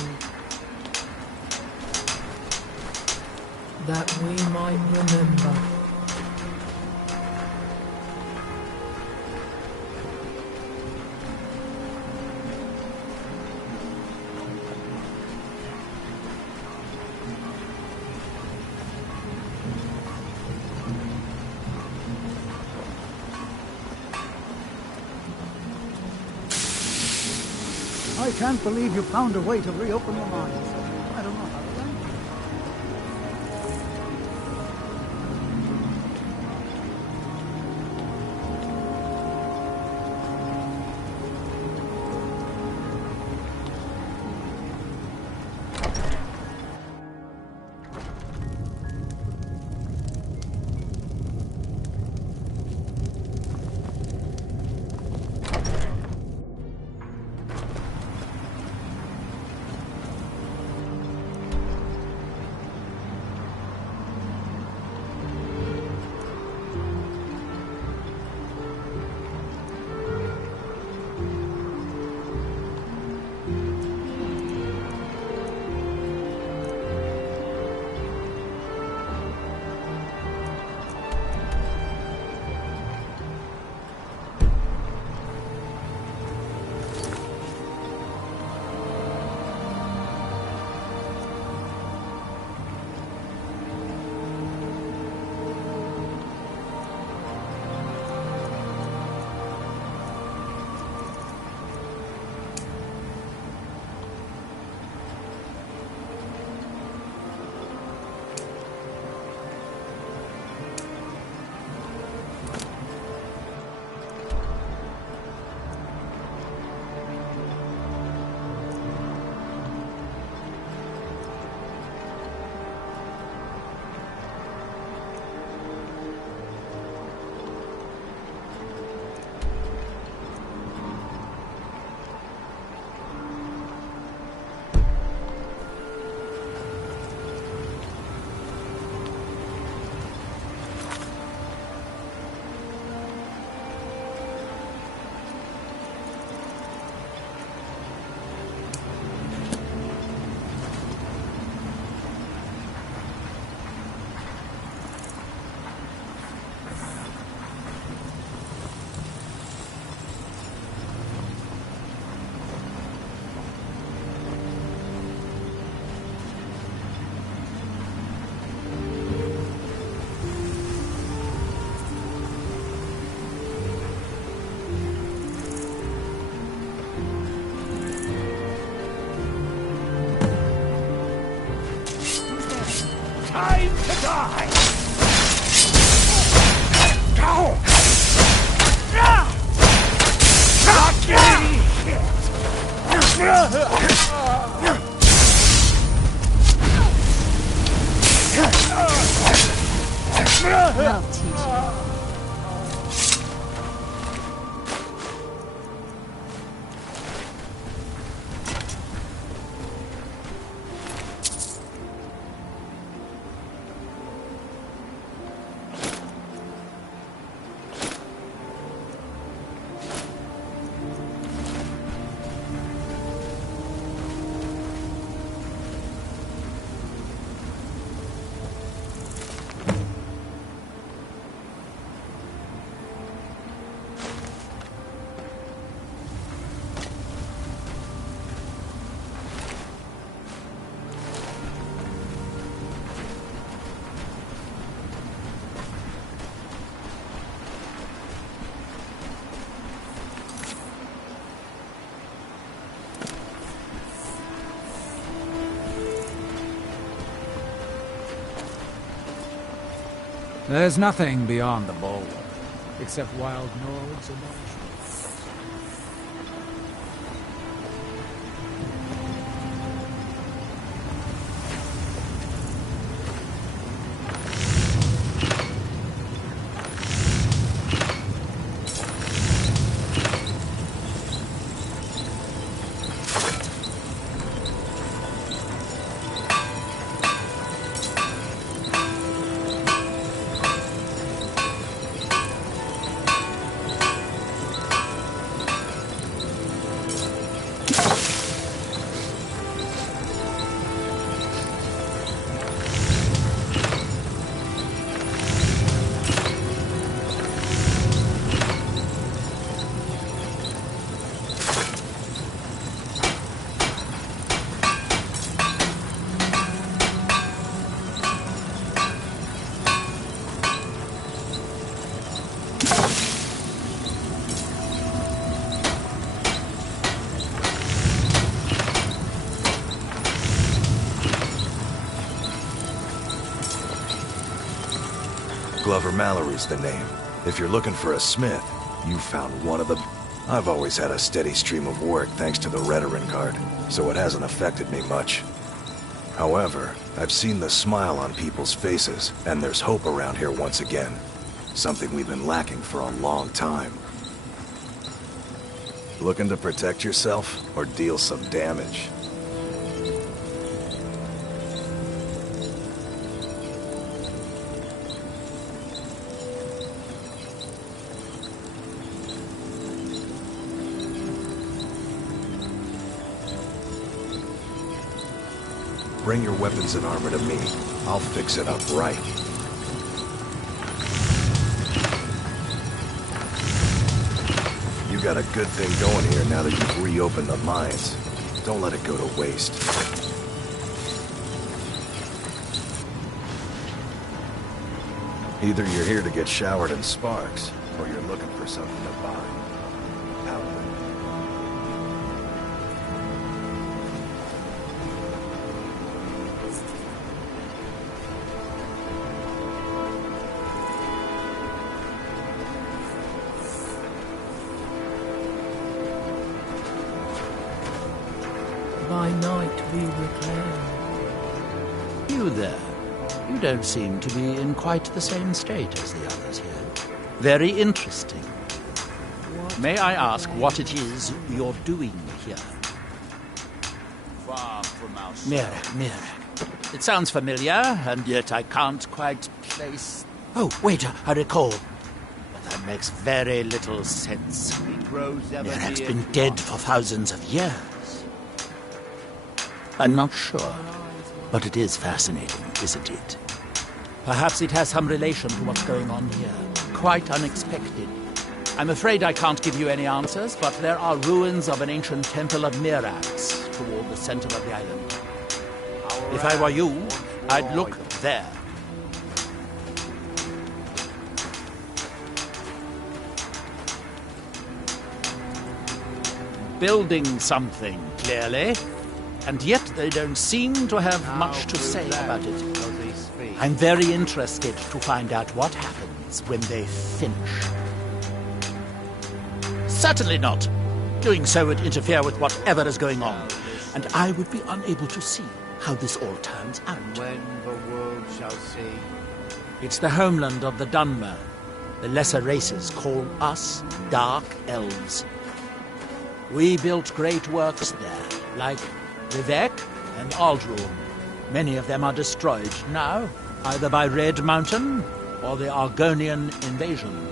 that we might remember. I can't believe you found a way to reopen the mines. I don't know how to thank you. There's nothing beyond the bulwark, except wild Nords and oceans. Glover Mallory's the name. If you're looking for a smith, you found one of the... I've always had a steady stream of work thanks to the Redoran Guard, so it hasn't affected me much. However, I've seen the smile on people's faces, and there's hope around here once again. Something we've been lacking for a long time. Looking to protect yourself, or deal some damage? Bring your weapons and armor to me. I'll fix it up right. You got a good thing going here now that you've reopened the mines. Don't let it go to waste. Either you're here to get showered in sparks, or you're looking for something to buy. By night we reclaim. You there. You don't seem to be in quite the same state as the others here. Very interesting. May I ask what it is you're doing here? Far from our Mirek. It sounds familiar, and yet I can't quite place... Oh, wait, I recall. But that makes very little sense. Mirek's been dead for thousands of years. I'm not sure, but it is fascinating, isn't it? Perhaps it has some relation to what's going on here. Quite unexpected. I'm afraid I can't give you any answers, but there are ruins of an ancient temple of Mirax toward the center of the island. If I were you, I'd look there. Building something, clearly. And yet they don't seem to have much to say about it. I'm very interested to find out what happens when they finish. Certainly not. Doing so would interfere with whatever is going on, and I would be unable to see how this all turns out. When the world shall see. It's the homeland of the Dunmer. The lesser races call us Dark Elves. We built great works there, like Vivek and Aldruin. Many of them are destroyed now, either by Red Mountain or the Argonian invasion.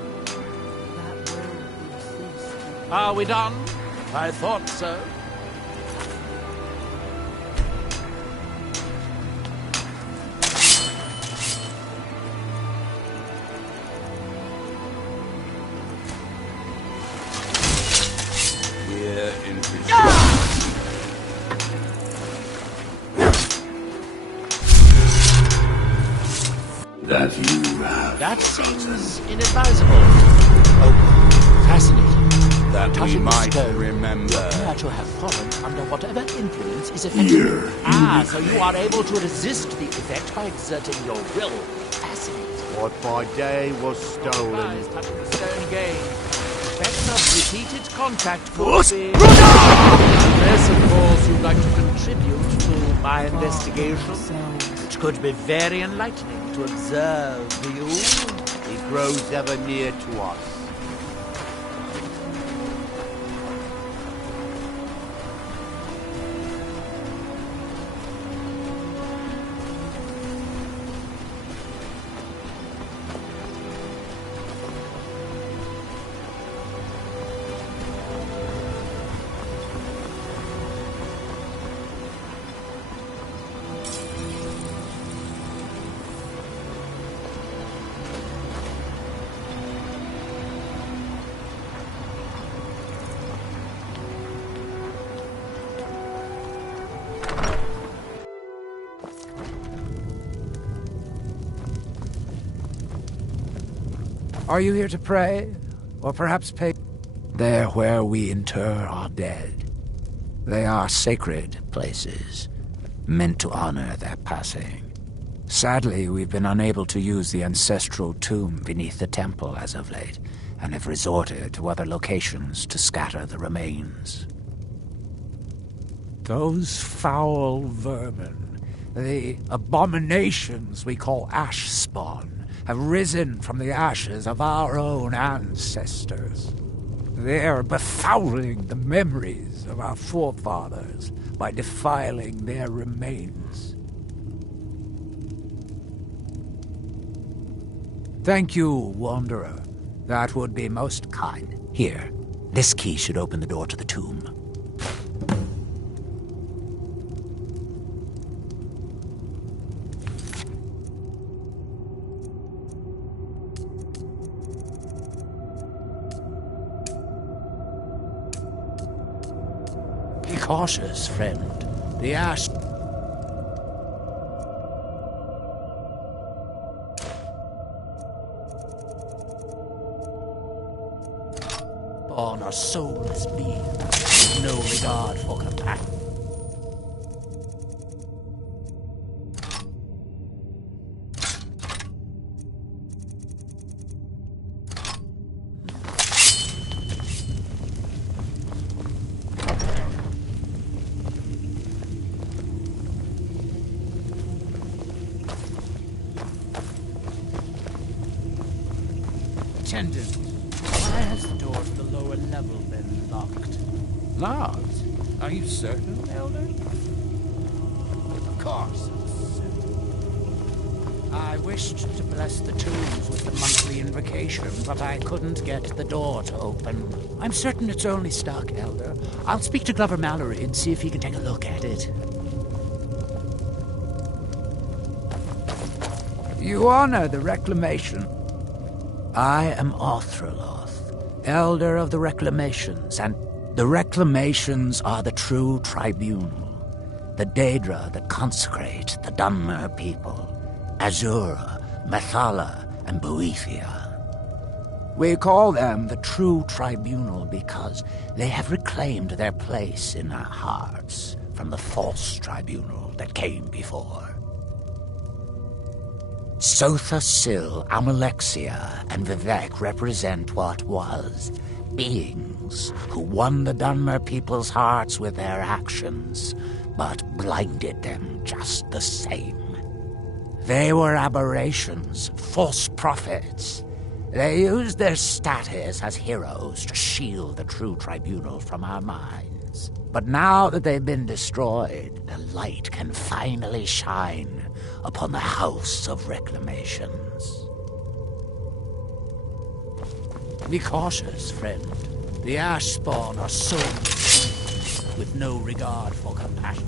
Are we done? I thought so. We're in that you have. That seems inadvisable. Oh, fascinating. That we Touching might stone, remember. you appear to have fallen under whatever influence is affecting you. So you are able to resist the effect by exerting your will. Fascinating. What by day was stolen. Stone game. Effects of repeated contact could be... Unless, of course, you'd like to contribute to my investigation, which could be very enlightening to observe you. He grows ever near to us. Are you here to pray? Or perhaps pay? There where we inter our dead. They are sacred places, meant to honor their passing. Sadly, we've been unable to use the ancestral tomb beneath the temple as of late, and have resorted to other locations to scatter the remains. Those foul vermin, the abominations we call ash spawn, have risen from the ashes of our own ancestors. They're befouling the memories of our forefathers by defiling their remains. Thank you, Wanderer. That would be most kind. Here, this key should open the door to the tomb. Be cautious, friend. The ash... Born are soulless beings, with no regard for compassion. Attendant, why has the door to the lower level been locked? Locked? Are you certain, Elder? Of course. I wished to bless the tombs with the monthly invocation, but I couldn't get the door to open. I'm certain it's only stuck, Elder. I'll speak to Glover Mallory and see if he can take a look at it. You honor the reclamation. I am Arthurloth, Elder of the Reclamations, and the Reclamations are the true tribunal, the Daedra that consecrate the Dunmer people, Azura, Methala, and Boethia. We call them the true tribunal because they have reclaimed their place in our hearts from the false tribunal that came before. Sotha Sil, Amalexia, and Vivek represent what was. Beings who won the Dunmer people's hearts with their actions, but blinded them just the same. They were aberrations, false prophets. They used their status as heroes to shield the true tribunal from our minds. But now that they've been destroyed, the light can finally shine upon the House of Reclamations. Be cautious, friend. The ash spawn are so with no regard for compassion.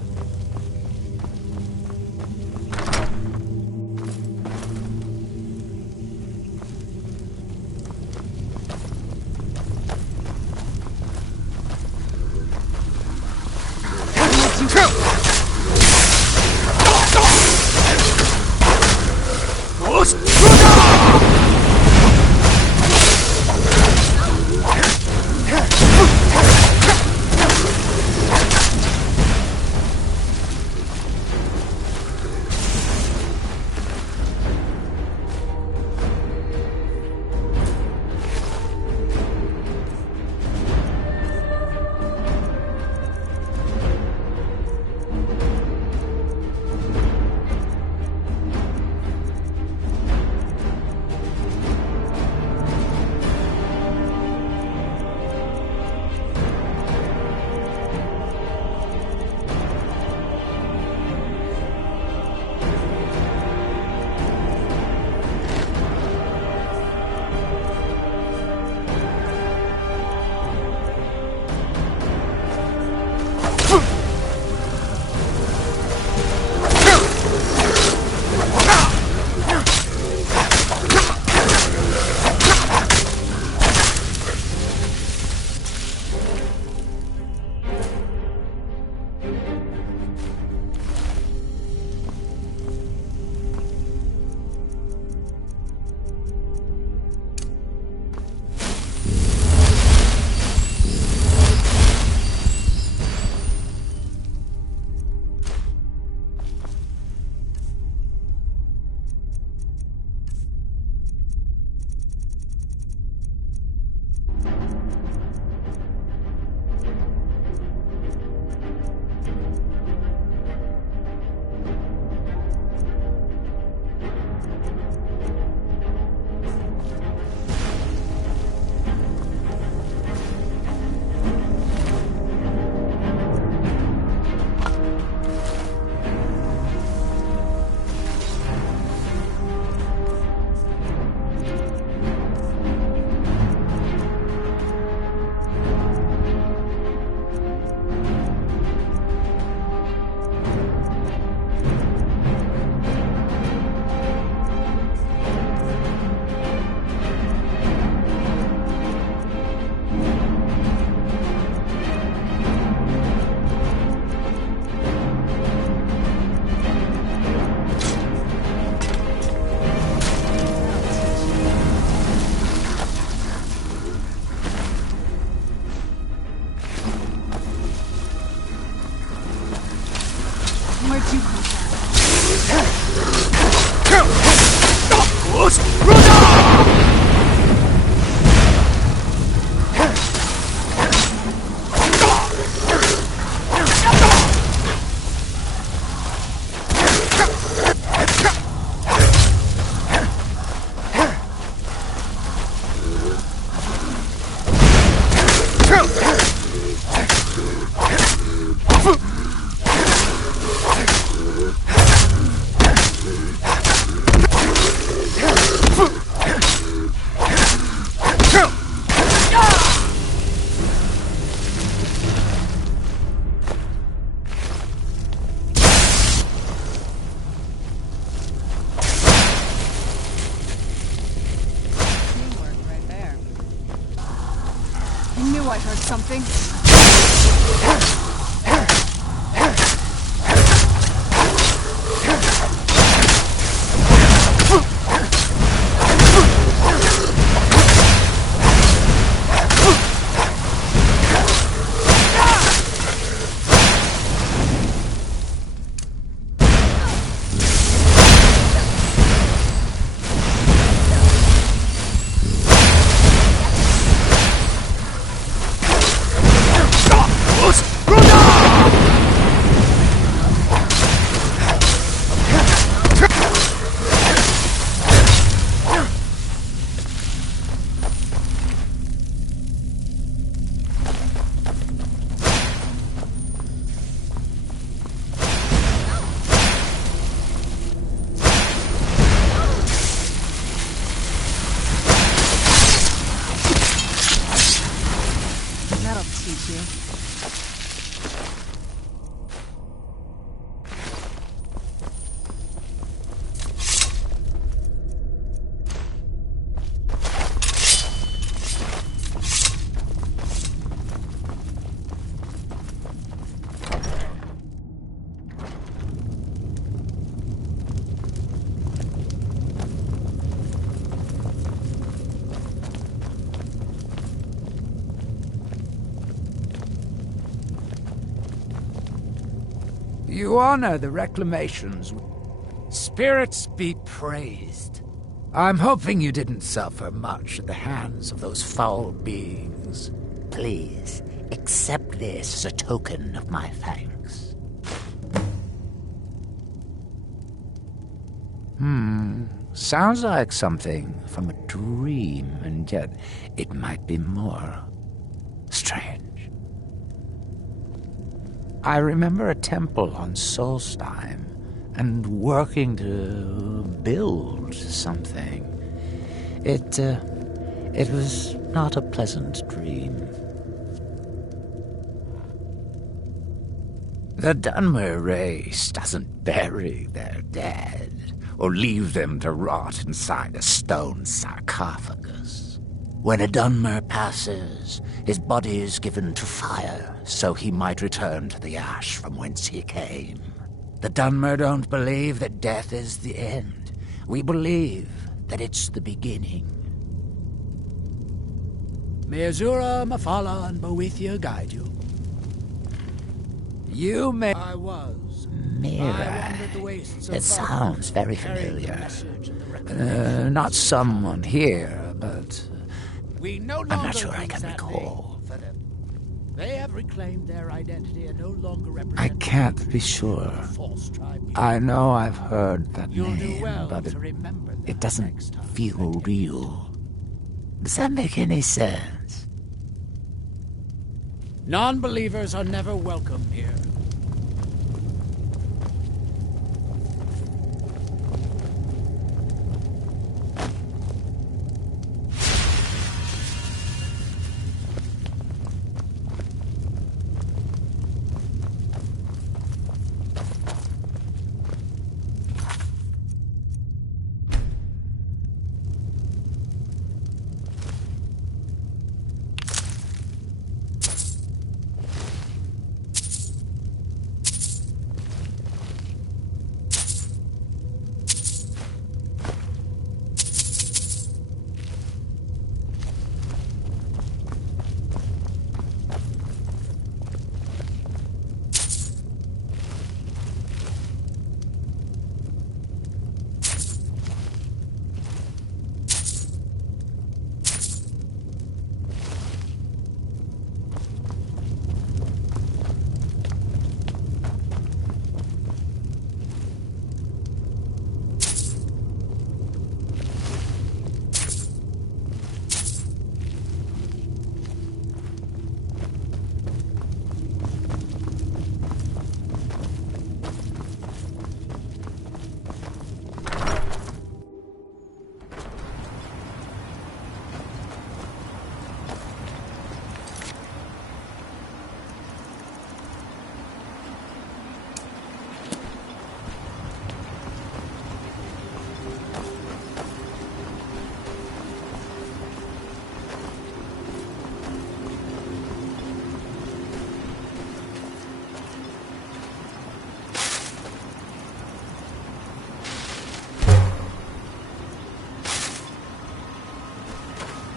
something? That'll teach you. You honor the reclamations. Spirits be praised. I'm hoping you didn't suffer much at the hands of those foul beings. Please, accept this as a token of my thanks. Sounds like something from a dream, and yet it might be more strange. I remember a temple on Solstheim, and working to build something. It was not a pleasant dream. The Dunmer race doesn't bury their dead, or leave them to rot inside a stone sarcophagus. When a Dunmer passes, his body is given to fire, so he might return to the ash from whence he came. The Dunmer don't believe that death is the end. We believe that it's the beginning. May Azura, Mafala, and Boethia guide you. You may... I was. Mira. It sounds very familiar. Not someone here, but... I'm not sure I can recall. They have reclaimed their identity and no longer represent... I can't be sure. I know I've heard that name, but it doesn't feel real. Does that make any sense? Non-believers are never welcome here.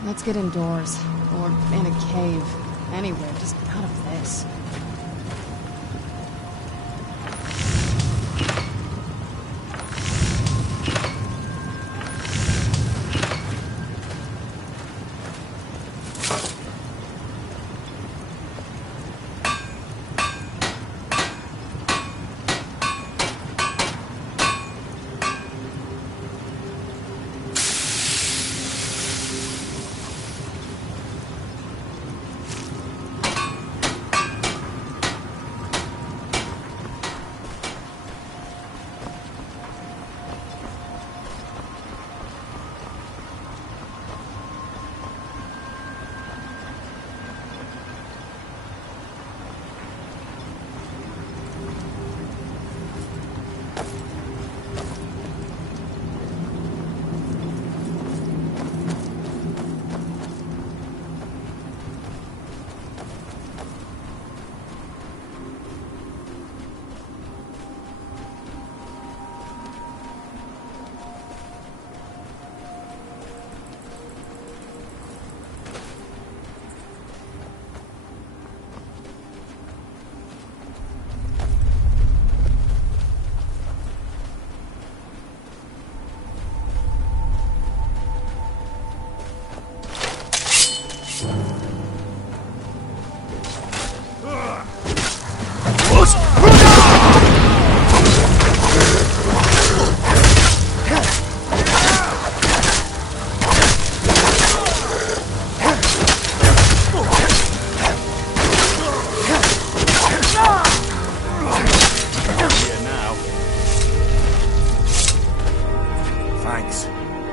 Let's get indoors. Or in a cave. Anywhere, just out of this.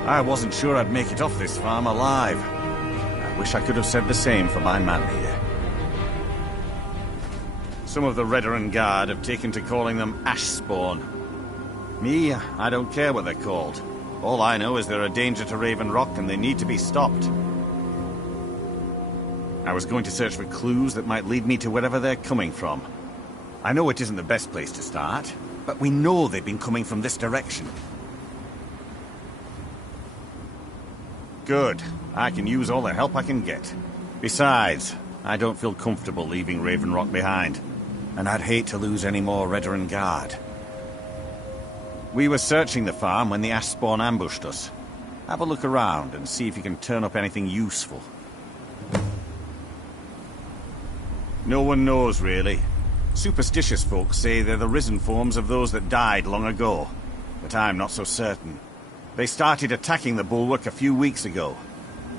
I wasn't sure I'd make it off this farm alive. I wish I could have said the same for my man here. Some of the Redoran Guard have taken to calling them Ashspawn. Me, I don't care what they're called. All I know is they're a danger to Raven Rock and they need to be stopped. I was going to search for clues that might lead me to wherever they're coming from. I know it isn't the best place to start, but we know they've been coming from this direction. Good. I can use all the help I can get. Besides, I don't feel comfortable leaving Raven Rock behind, and I'd hate to lose any more Redoran Guard. We were searching the farm when the Ashspawn ambushed us. Have a look around and see if you can turn up anything useful. No one knows, really. Superstitious folks say they're the risen forms of those that died long ago, but I'm not so certain. They started attacking the bulwark a few weeks ago.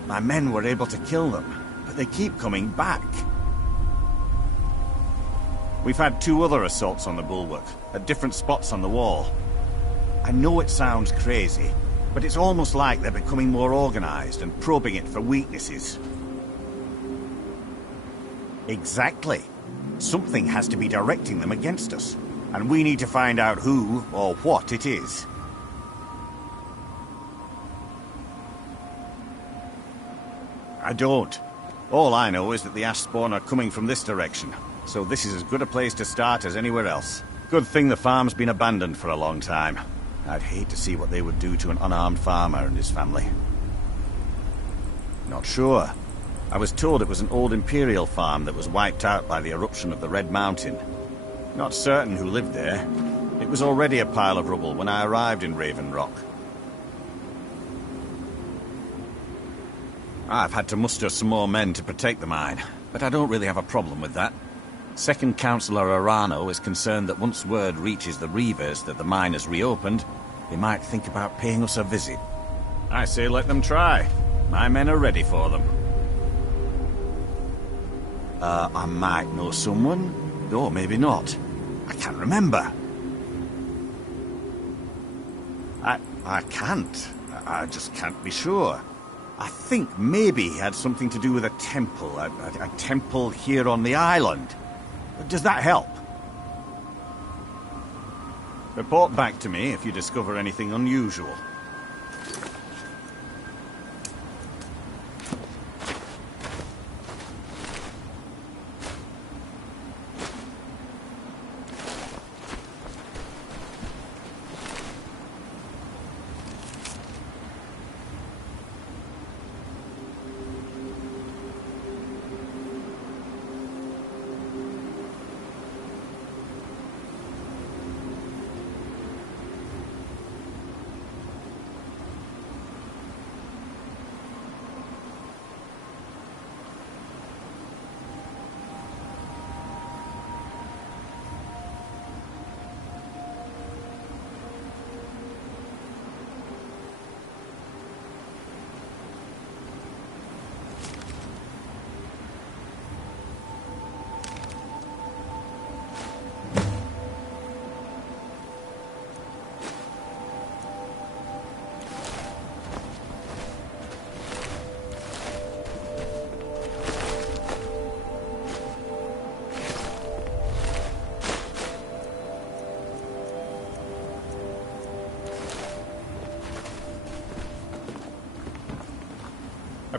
My men were able to kill them, but they keep coming back. We've had 2 other assaults on the bulwark, at different spots on the wall. I know it sounds crazy, but it's almost like they're becoming more organized and probing it for weaknesses. Exactly. Something has to be directing them against us, and we need to find out who or what it is. I don't. All I know is that the Ashspawn are coming from this direction, so this is as good a place to start as anywhere else. Good thing the farm's been abandoned for a long time. I'd hate to see what they would do to an unarmed farmer and his family. Not sure. I was told it was an old Imperial farm that was wiped out by the eruption of the Red Mountain. Not certain who lived there. It was already a pile of rubble when I arrived in Raven Rock. I've had to muster some more men to protect the mine, but I don't really have a problem with that. Second Councillor Arano is concerned that once word reaches the Reavers that the mine has reopened, they might think about paying us a visit. I say let them try. My men are ready for them. I might know someone, or maybe not. I can't remember. I can't. I just can't be sure. I think maybe he had something to do with a temple. A temple here on the island. Does that help? Report back to me if you discover anything unusual.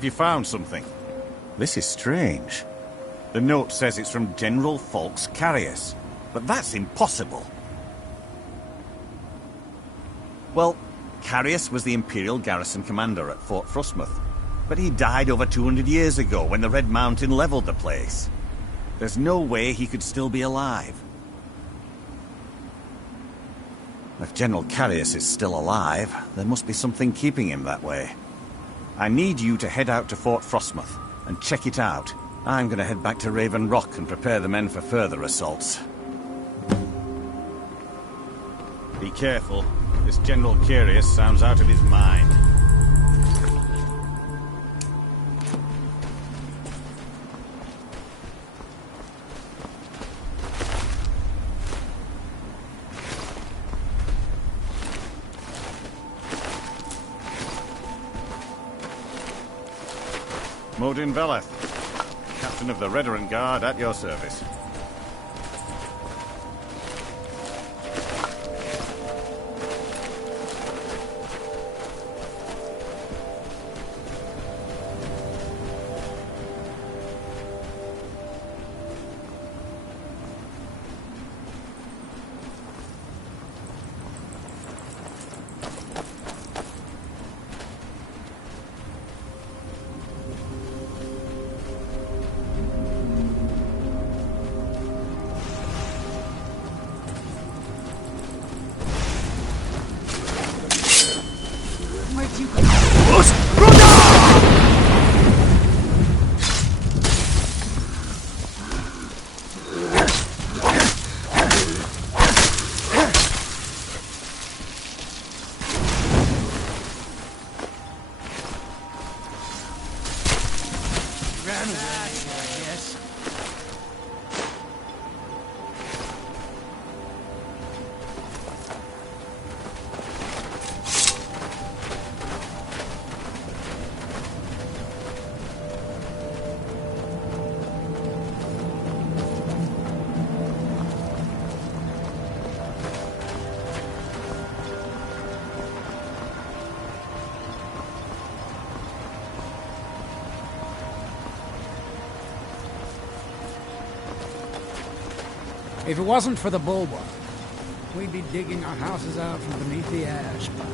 Have you found something? This is strange. The note says it's from General Falks Carius, but that's impossible. Well, Carius was the Imperial garrison commander at Fort Frostmoth, but he died over 200 years ago when the Red Mountain leveled the place. There's no way he could still be alive. If General Carius is still alive, there must be something keeping him that way. I need you to head out to Fort Frostmoth and check it out. I'm going to head back to Raven Rock and prepare the men for further assaults. Be careful. This General Carius sounds out of his mind. Modin Veleth, Captain of the Redoran Guard, at your service. If it wasn't for the bulwark, we'd be digging our houses out from beneath the ash pile.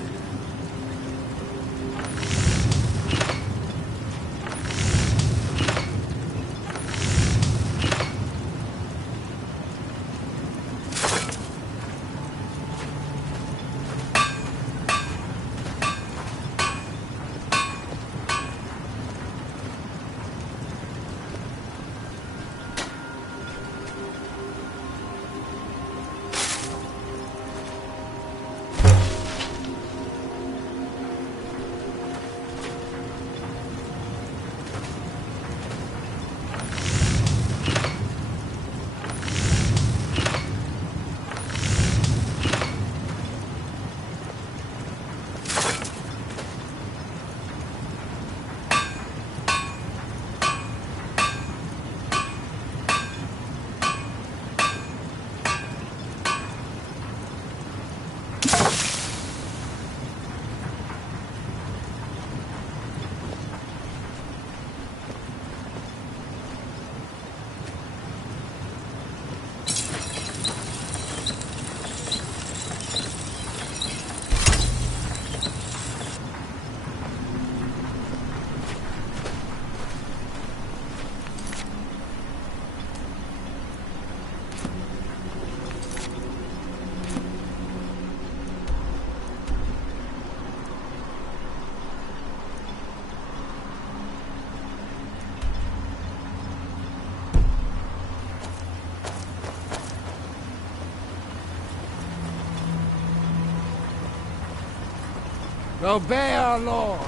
Obey our laws,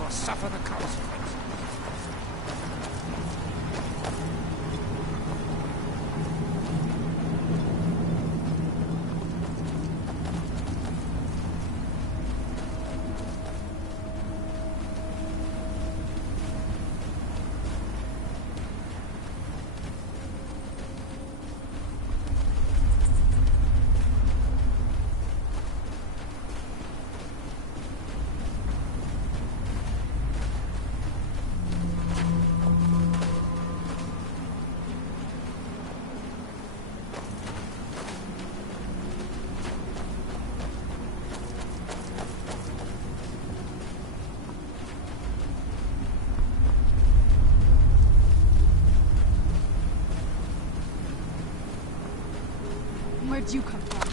or suffer the consequences. Where'd you come from?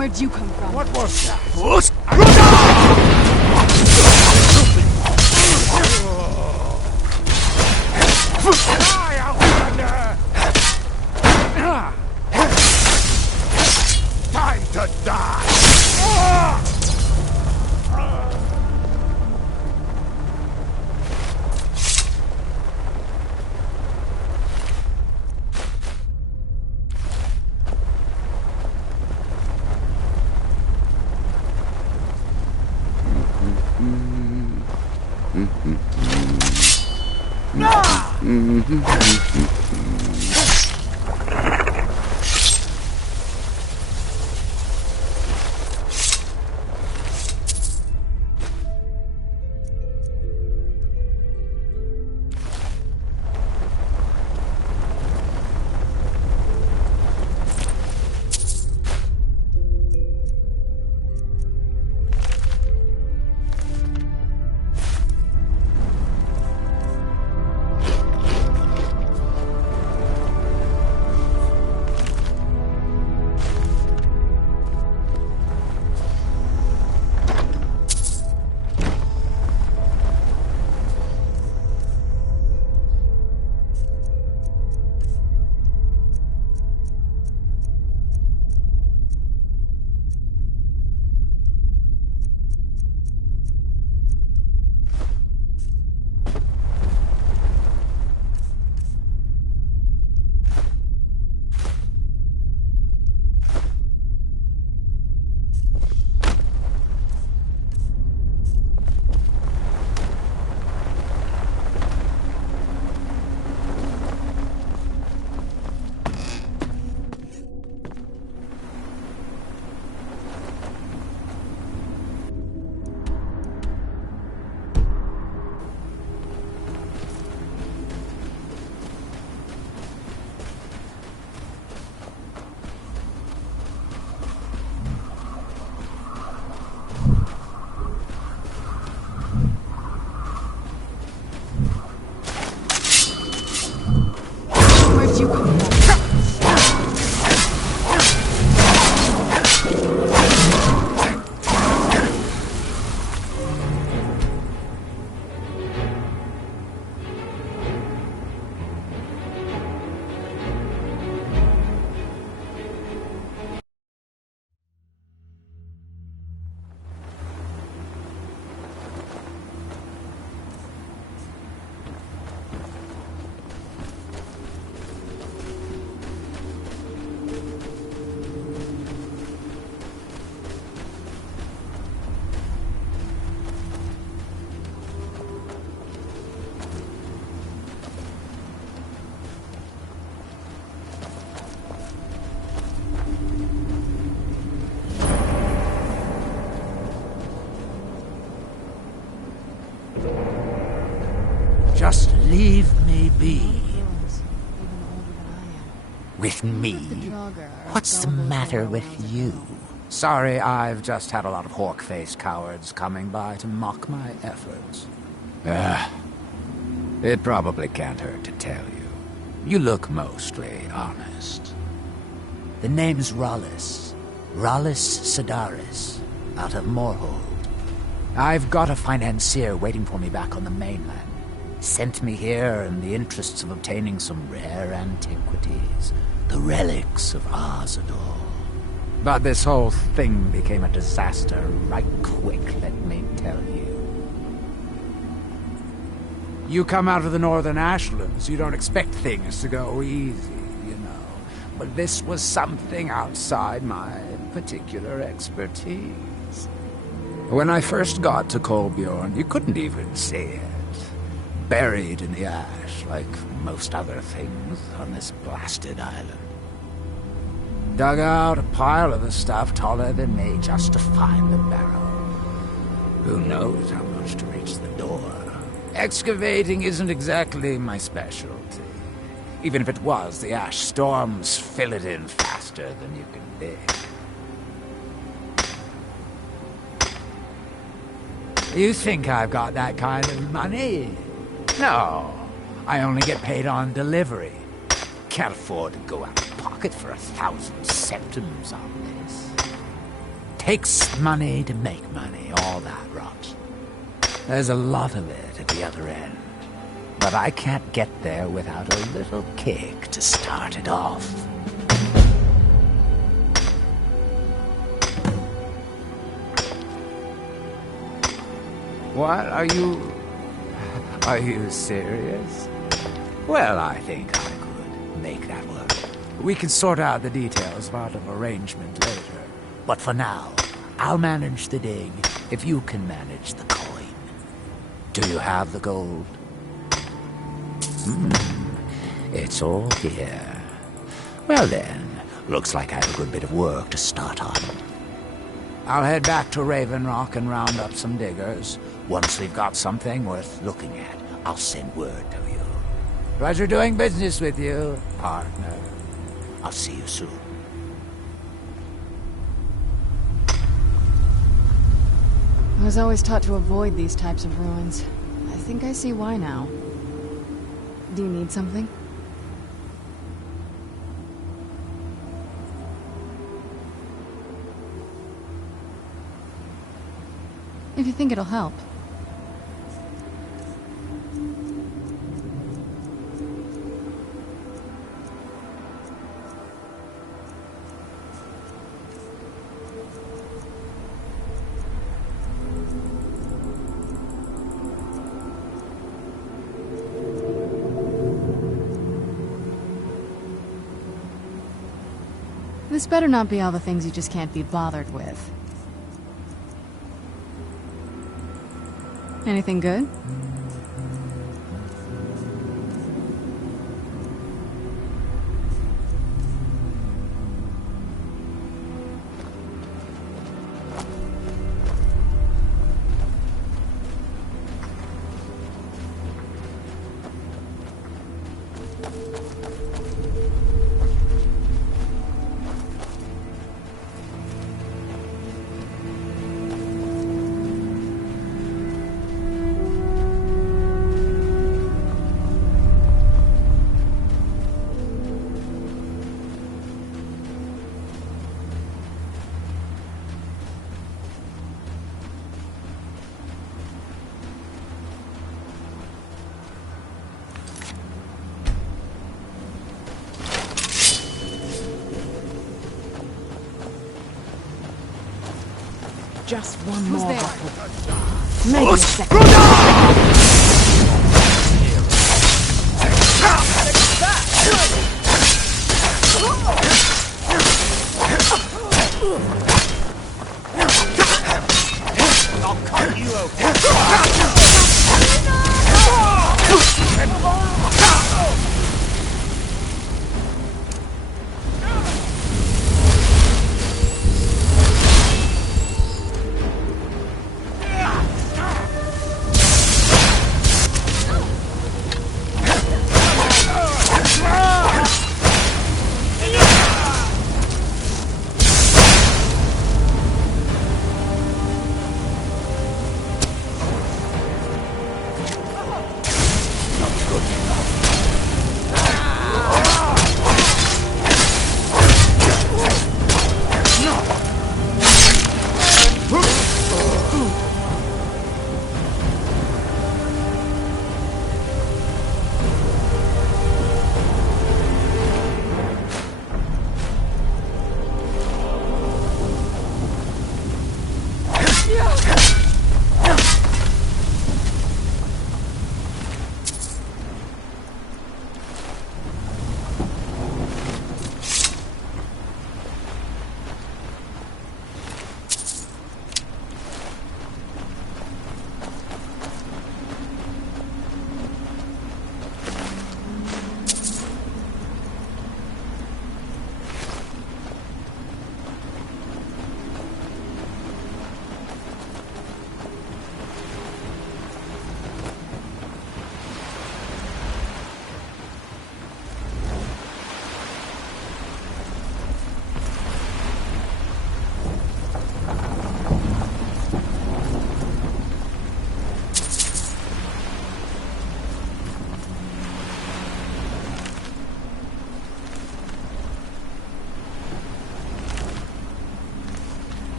Where'd you come from? What was that? Time to die! Just leave me be. With me? What's the matter with you? Sorry, I've just had a lot of hawk-faced cowards coming by to mock my efforts. It probably can't hurt to tell you. You look mostly honest. The name's Rollis. Rollis Sedaris, out of Moorhold. I've got a financier waiting for me back on the mainland. Sent me here in the interests of obtaining some rare antiquities. The relics of Arzador. But this whole thing became a disaster right quick, let me tell you. You come out of the northern ashlands, you don't expect things to go easy, you know. But this was something outside my particular expertise. When I first got to Kolbjorn, you couldn't even see it. Buried in the ash, like most other things on this blasted island. Dug out a pile of the stuff taller than me just to find the barrel. Who knows how much to reach the door? Excavating isn't exactly my specialty. Even if it was, the ash storms fill it in faster than you can dig. You think I've got that kind of money? No, I only get paid on delivery. Can't afford to go out of pocket for 1,000 centimes on this. Takes money to make money, all that rot. There's a lot of it at the other end. But I can't get there without a little kick to start it off. What? Are you serious? Well, I think I could make that work. We can sort out the details of our arrangement later. But for now, I'll manage the dig if you can manage the coin. Do you have the gold? It's all here. Well then, looks like I have a good bit of work to start on. I'll head back to Raven Rock and round up some diggers. Once we've got something worth looking at, I'll send word to you. Pleasure doing business with you, partner. I'll see you soon. I was always taught to avoid these types of ruins. I think I see why now. Do you need something? If you think it'll help. This better not be all the things you just can't be bothered with. Anything good? Just one more. Who's there? Maybe a second. I'll cut you open.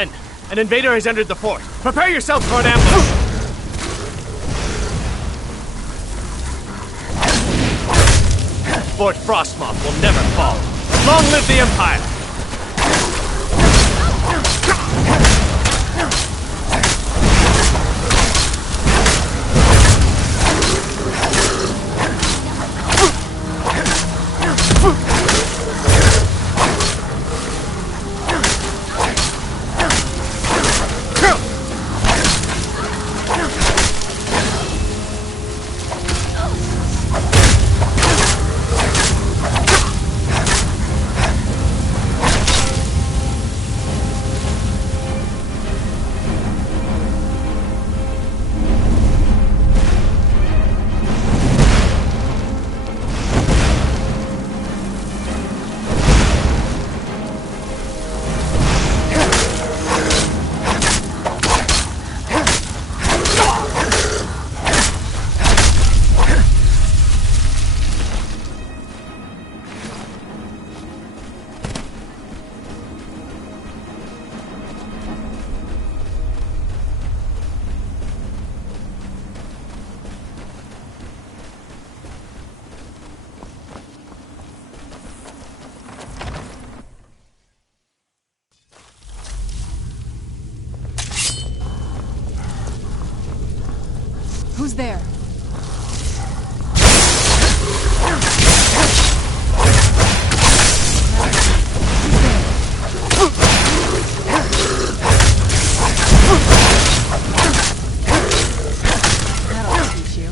Men, an invader has entered the fort. Prepare yourself for an ambush! Fort Frostmoth will never fall. Long live the Empire! Who's there? That'll teach you.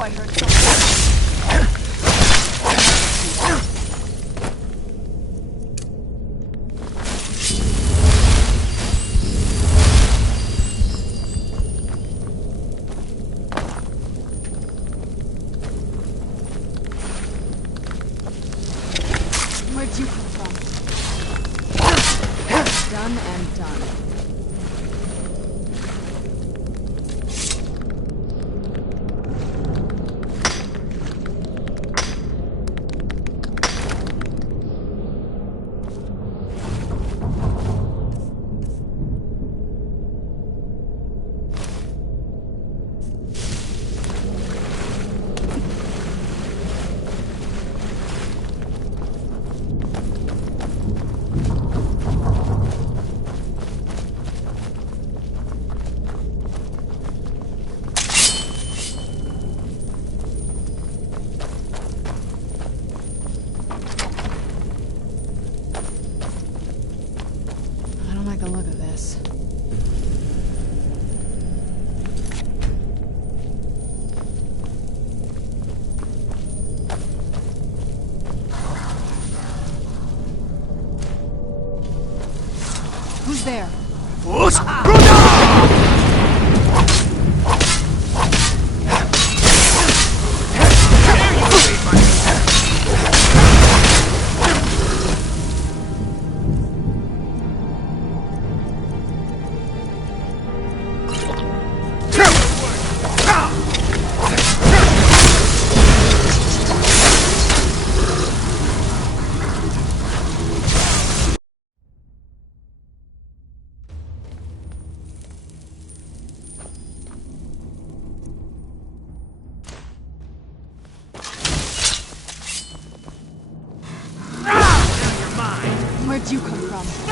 I heard something. Where'd you come from? Done and done. like the look of this. Who's there? Where'd you come from?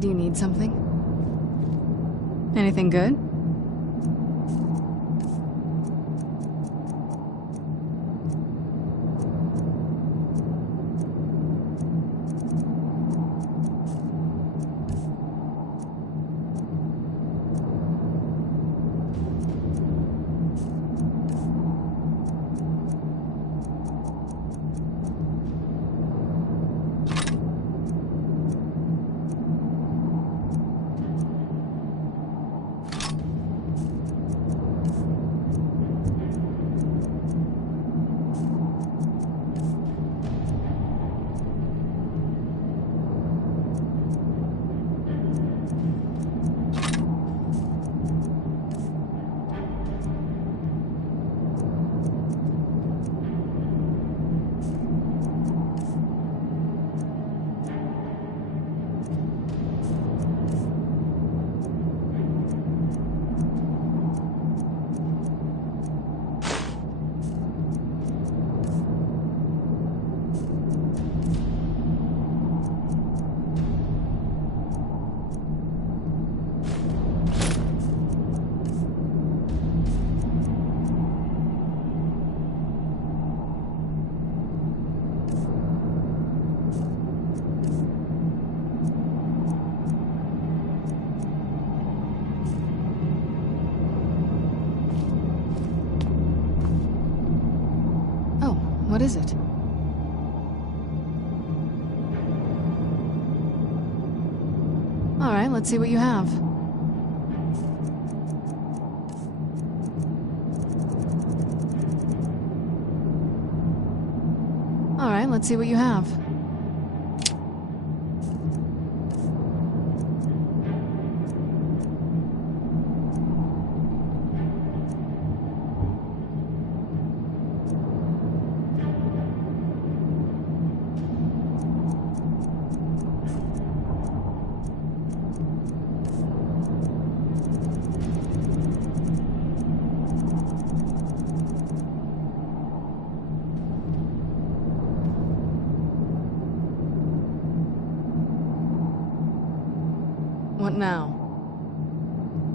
Do you need something? Anything good? is it? All right, let's see what you have. All right, let's see what you have. What now?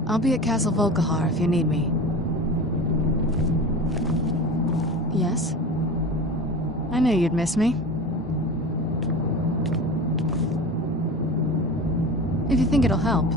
I'll be at Castle Volkihar if you need me. Yes? I knew you'd miss me. If you think it'll help.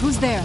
Who's there?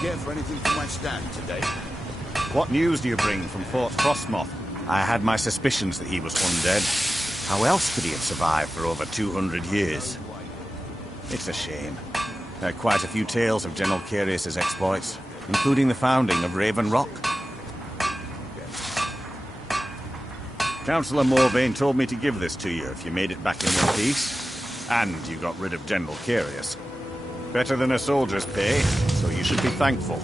Care for anything from my stand today? What news do you bring from Fort Frostmoth? I had my suspicions that he was undead. How else could he have survived for over 200 years? It's a shame. There are quite a few tales of General Carius's exploits, including the founding of Raven Rock. Councillor Morvain told me to give this to you if you made it back in one piece. And you got rid of General Carius. Better than a soldier's pay, so you should be thankful.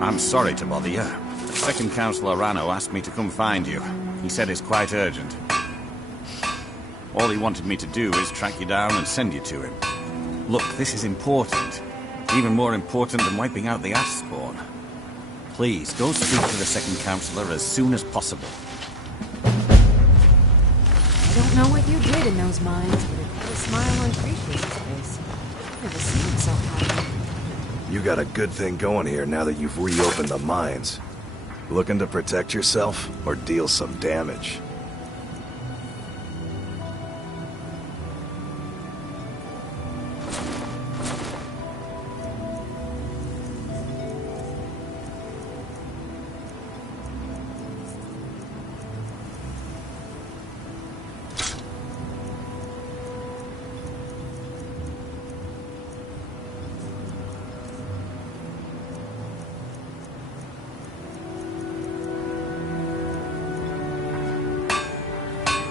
I'm sorry to bother you. Second Councillor Rano asked me to come find you. He said it's quite urgent. All he wanted me to do is track you down and send you to him. Look, this is important. Even more important than wiping out the ash spawn. Please, go speak to the Second Councillor as soon as possible. I don't know what you did in those mines, but it put a smile on Cretius's face. I've never seen him so happy. You got a good thing going here now that you've reopened the mines. Looking to protect yourself or deal some damage?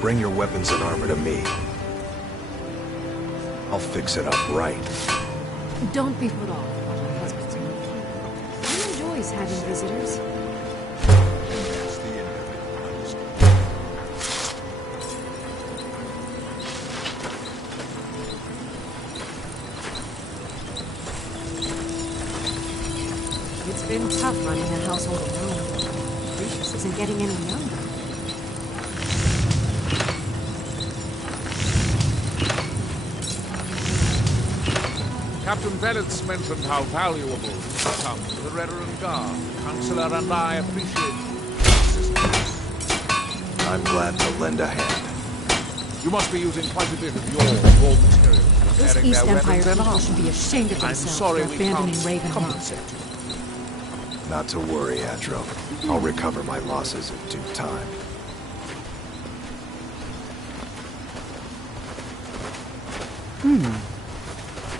Bring your weapons and armor to me. I'll fix it up right. Don't be put off by my husband's mood. He enjoys having visitors. It's been tough running a household alone. Cretius isn't getting any younger. Captain Velitz mentioned how valuable you've become to the Reverend Guard. Councillor and I appreciate your assistance. I'm glad to lend a hand. You must be using quite a bit of your raw material Those preparing East their Empire weapons and people armor. should be ashamed of I'm themselves sorry for we abandoning can't Raven Rock. compensate you. Not to worry, Adro. I'll recover my losses in due time.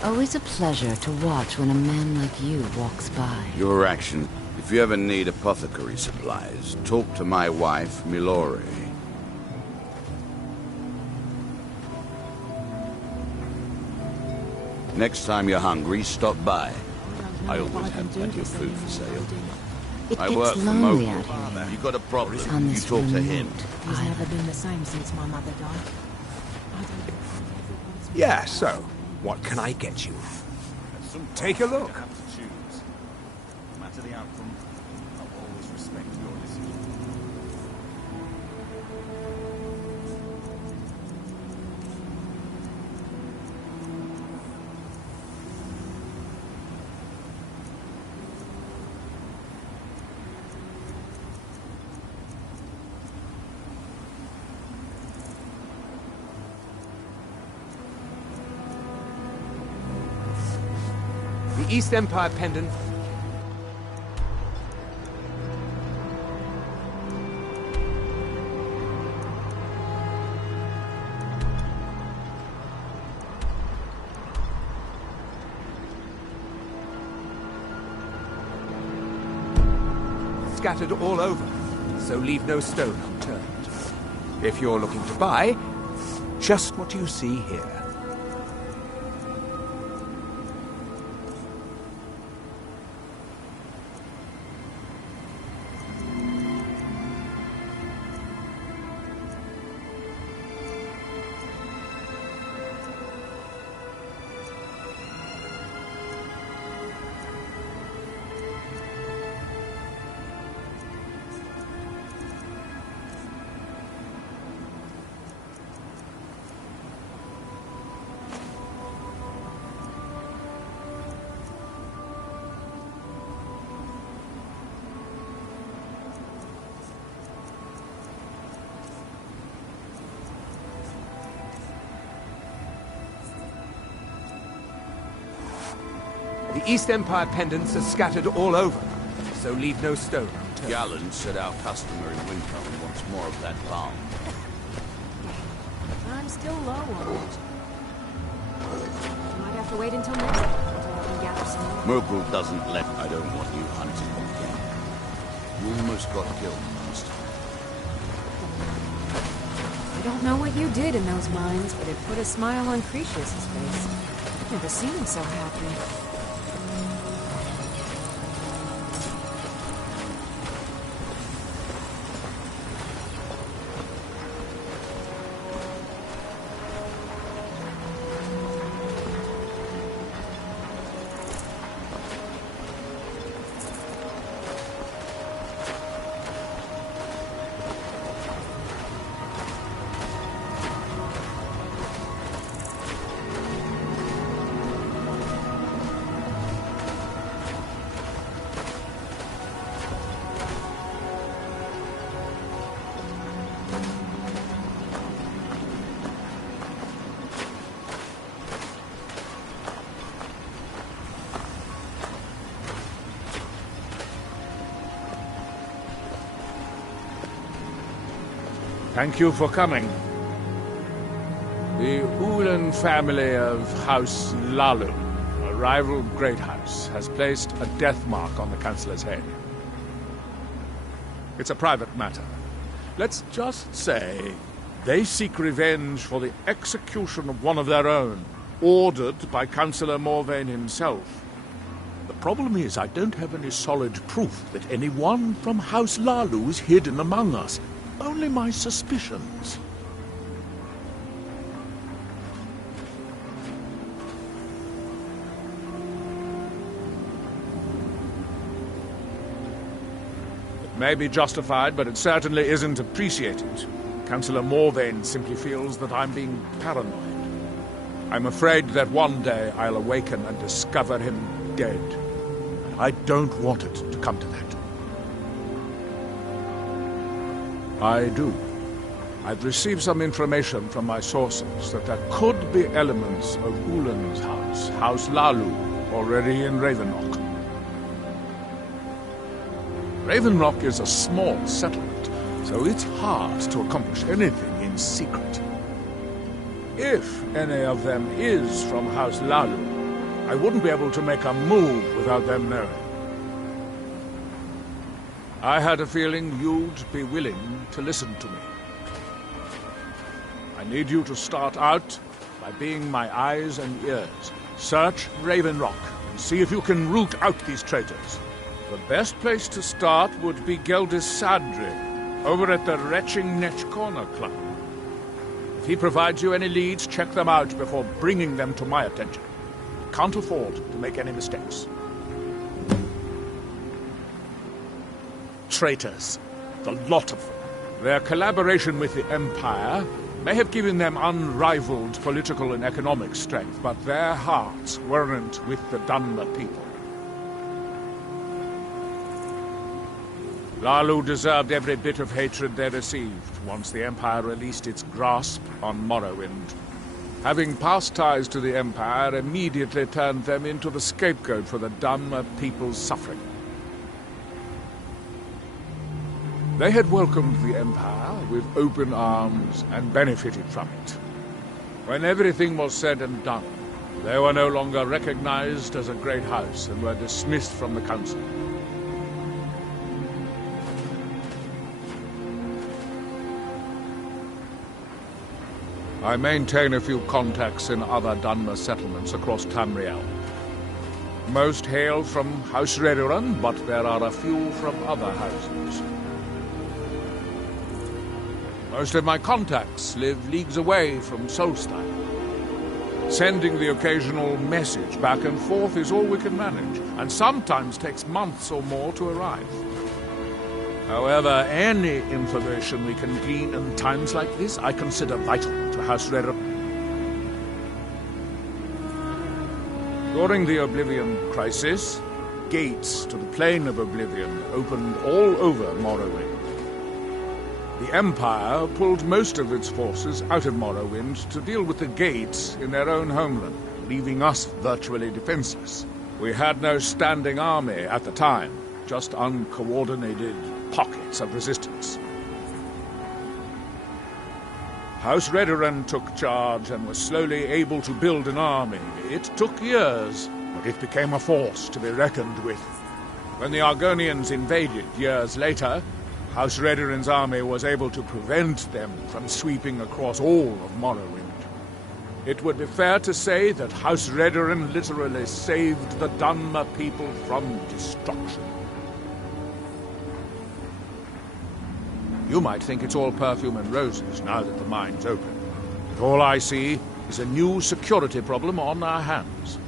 Always a pleasure to watch when a man like you walks by. Your action. If you ever need apothecary supplies, talk to my wife, Milori. Next time you're hungry, stop by. I always have plenty of food for sale. It I gets work for lonely Mogul. out here. You got a problem, On you this talk to him. He's never been the same since my mother died. Yeah, so, what can I get you? Take a look. Have to choose. No matter the outcome, I'll always respect your decision. The East Empire pendant. Scattered all over, so leave no stone unturned. If you're looking to buy, just what you see here. The East Empire pendants are scattered all over, so leave no stone unturned. Gallen said our customer in Windhelm wants more of that balm. I'm still low on it. Might have to wait until next time until I can gather some more. Murpul doesn't let. I don't want you hunting again. You almost got killed last time. I don't know what you did in those mines, but it put a smile on Cretius's face. I've never seen him so happy. Thank you for coming. The Ulan family of House Lalu, a rival great house, has placed a death mark on the Chancellor's head. It's a private matter. Let's just say they seek revenge for the execution of one of their own, ordered by Councillor Morvain himself. The problem is I don't have any solid proof that anyone from House Lalu is hidden among us. Only my suspicions. It may be justified, but it certainly isn't appreciated. Councillor Morvain simply feels that I'm being paranoid. I'm afraid that one day I'll awaken and discover him dead. And I don't want it to come to that. I do. I've received some information from my sources that there could be elements of Ulan's house, House Lalu, already in Ravenrock. Ravenrock is a small settlement, so it's hard to accomplish anything in secret. If any of them is from House Lalu, I wouldn't be able to make a move without them knowing. I had a feeling you'd be willing to listen to me. I need you to start out by being my eyes and ears. Search Ravenrock and see if you can root out these traitors. The best place to start would be Geldis Sadri, over at the Retching Netch Corner Club. If he provides you any leads, check them out before bringing them to my attention. Can't afford to make any mistakes. Traitors. The lot of them. Their collaboration with the Empire may have given them unrivaled political and economic strength, but their hearts weren't with the Dunmer people. Lalu deserved every bit of hatred they received once the Empire released its grasp on Morrowind. Having past ties to the Empire immediately turned them into the scapegoat for the Dunmer people's suffering. They had welcomed the Empire with open arms and benefited from it. When everything was said and done, they were no longer recognized as a great house and were dismissed from the council. I maintain a few contacts in other Dunmer settlements across Tamriel. Most hail from House Redoran, but there are a few from other houses. Most of my contacts live leagues away from Solstein. Sending the occasional message back and forth is all we can manage, and sometimes takes months or more to arrive. However, any information we can glean in times like this, I consider vital to House Redoran. During the Oblivion Crisis, gates to the Plane of Oblivion opened all over Morrowind. The Empire pulled most of its forces out of Morrowind to deal with the gates in their own homeland, leaving us virtually defenseless. We had no standing army at the time, just uncoordinated pockets of resistance. House Redoran took charge and was slowly able to build an army. It took years, but it became a force to be reckoned with. When the Argonians invaded years later, House Redoran's army was able to prevent them from sweeping across all of Morrowind. It would be fair to say that House Redoran literally saved the Dunmer people from destruction. You might think it's all perfume and roses now that the mine's open. But all I see is a new security problem on our hands.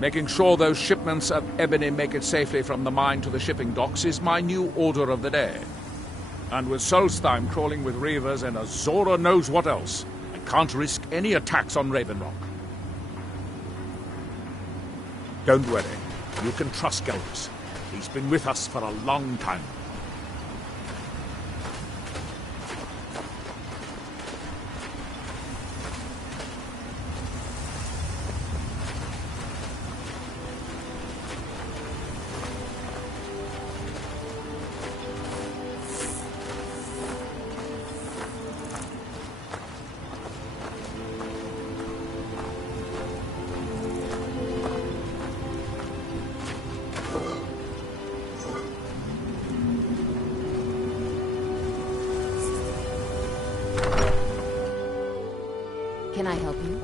Making sure those shipments of ebony make it safely from the mine to the shipping docks is my new order of the day. And with Solstheim crawling with reavers and Azora knows what else, I can't risk any attacks on Raven Rock. Don't worry. You can trust Gelvis. He's been with us for a long time. Can I help you?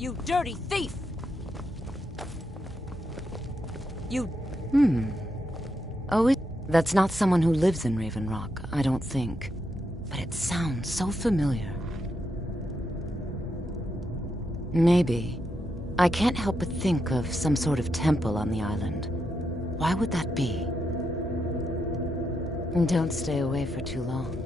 You dirty thief! You... Oh, that's not someone who lives in Raven Rock, I don't think. But it sounds so familiar. Maybe. I can't help but think of some sort of temple on the island. Why would that be? Don't stay away for too long.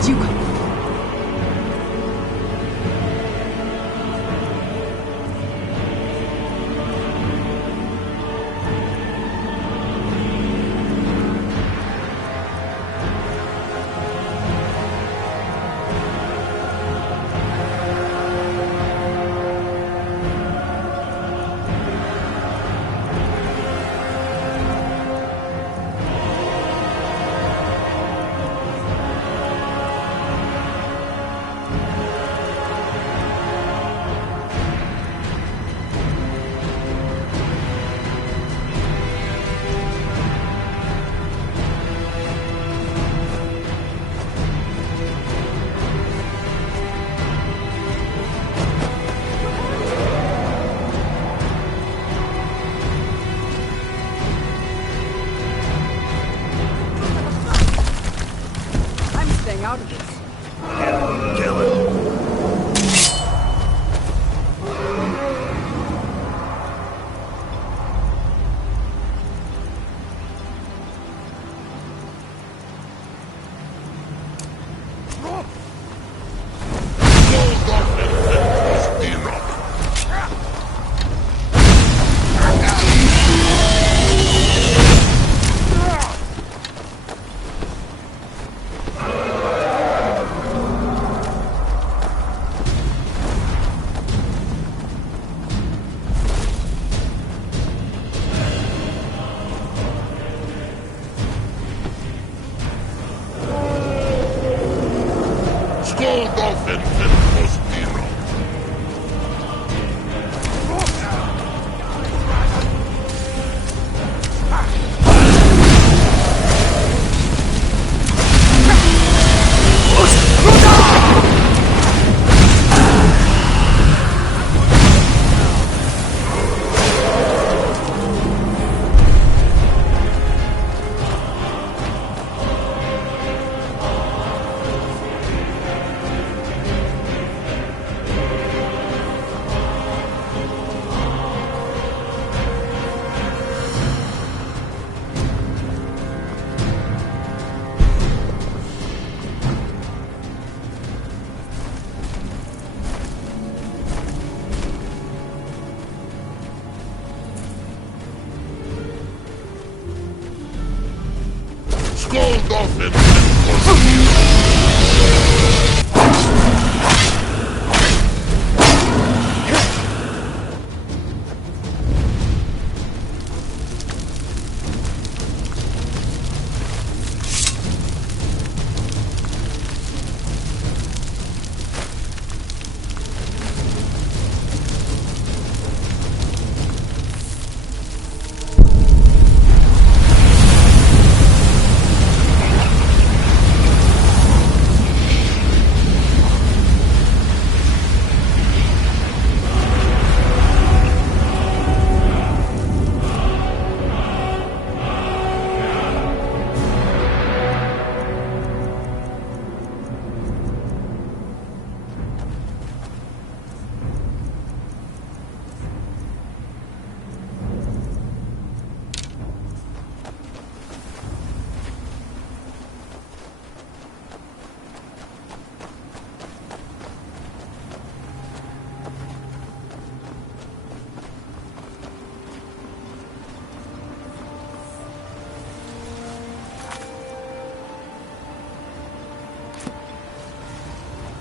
did you come? Out of this. Kill it.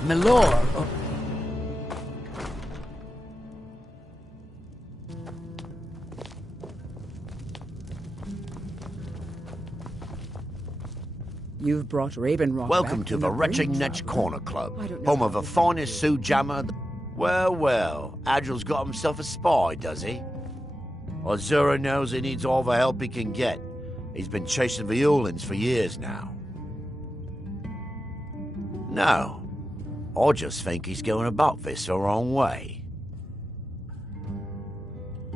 Milord. You've brought Raven Rock Welcome back to from the brink, Wretched Netch traveler. Corner Club, I don't know home of how the finest Sue Jammer. Well, well, Agil's got himself a spy, does he? Azura knows he needs all the help he can get. He's been chasing the Ulins for years now. No, I just think he's going about this the wrong way.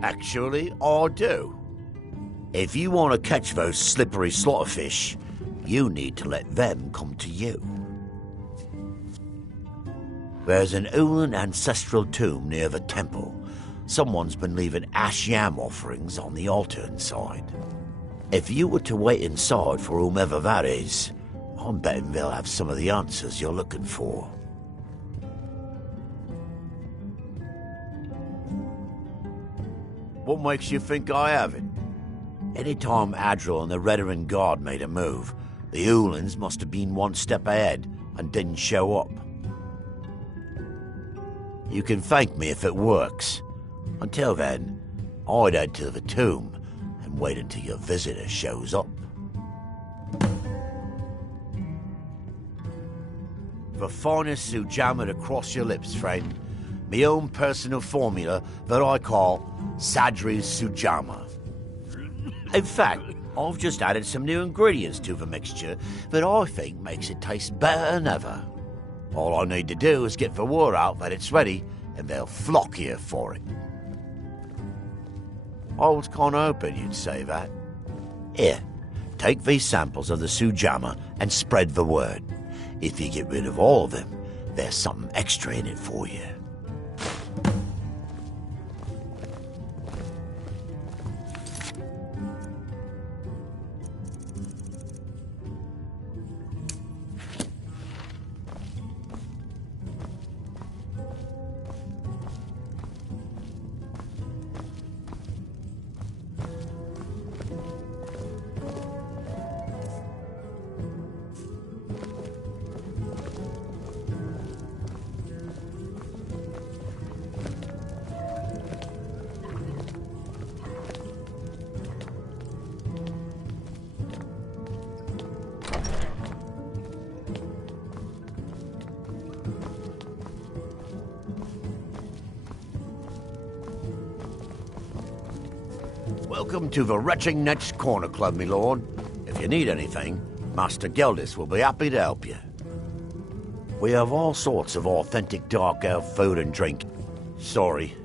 Actually, I do. If you want to catch those slippery slaughterfish, you need to let them come to you. There's an Ulin ancestral tomb near the temple. Someone's been leaving ash yam offerings on the altar inside. If you were to wait inside for whomever that is, I'm betting they'll have some of the answers you're looking for. What makes you think I haven't? Anytime Adril and the Redoran Guard made a move, the Ulans must have been one step ahead and didn't show up. You can thank me if it works. Until then, I'd head to the tomb and wait until your visitor shows up. The finest Sujamma to cross your lips, friend. My own personal formula that I call Sadri's Sujamma. In fact, I've just added some new ingredients to the mixture that I think makes it taste better than ever. All I need to do is get the word out that it's ready, and they'll flock here for it. I was kind of hoping you'd say that. Here, take these samples of the Sujamma and spread the word. If you get rid of all of them, there's something extra in it for you. Welcome to the Retching Net's Corner Club, my lord. If you need anything, Master Geldis will be happy to help you. We have all sorts of authentic dark elf food and drink. Sorry,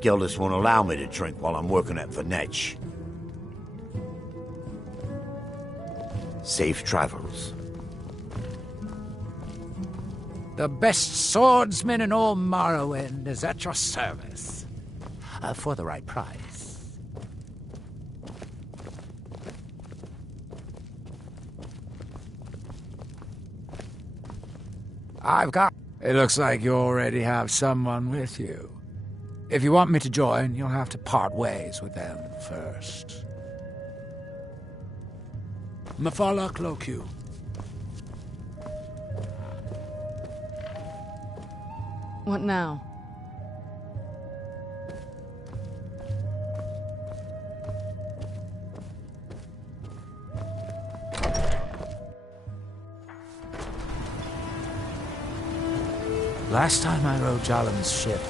Geldis won't allow me to drink while I'm working at the Netch. Safe travels. The best swordsman in all Morrowind is at your service. For the right price. I've got... It looks like you already have someone with you. If you want me to join, you'll have to part ways with them first. Mafala Clocu. What now? Last time I rode Jalen's ship,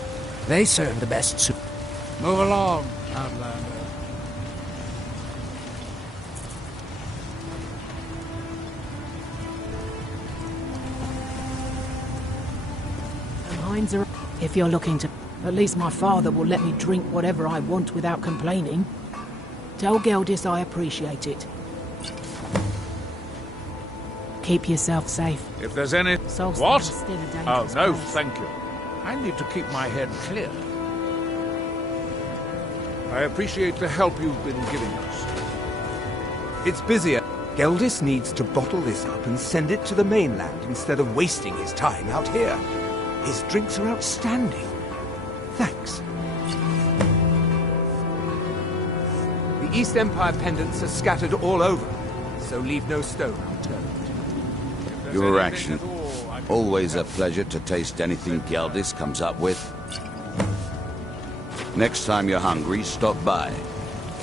they served the best soup. Move along, Outlander. Mines are... If you're looking to... At least my father will let me drink whatever I want without complaining. Tell Geldis I appreciate it. Keep yourself safe. If there's any... Solstice What? is still a dangerous Oh, no, place. thank you. I need to keep my head clear. I appreciate the help you've been giving us. It's busier. Geldis needs to bottle this up and send it to the mainland instead of wasting his time out here. His drinks are outstanding. Thanks. The East Empire pendants are scattered all over, so leave no stone unturned. Your action. Always a pleasure to taste anything Geldis comes up with. Next time you're hungry, stop by.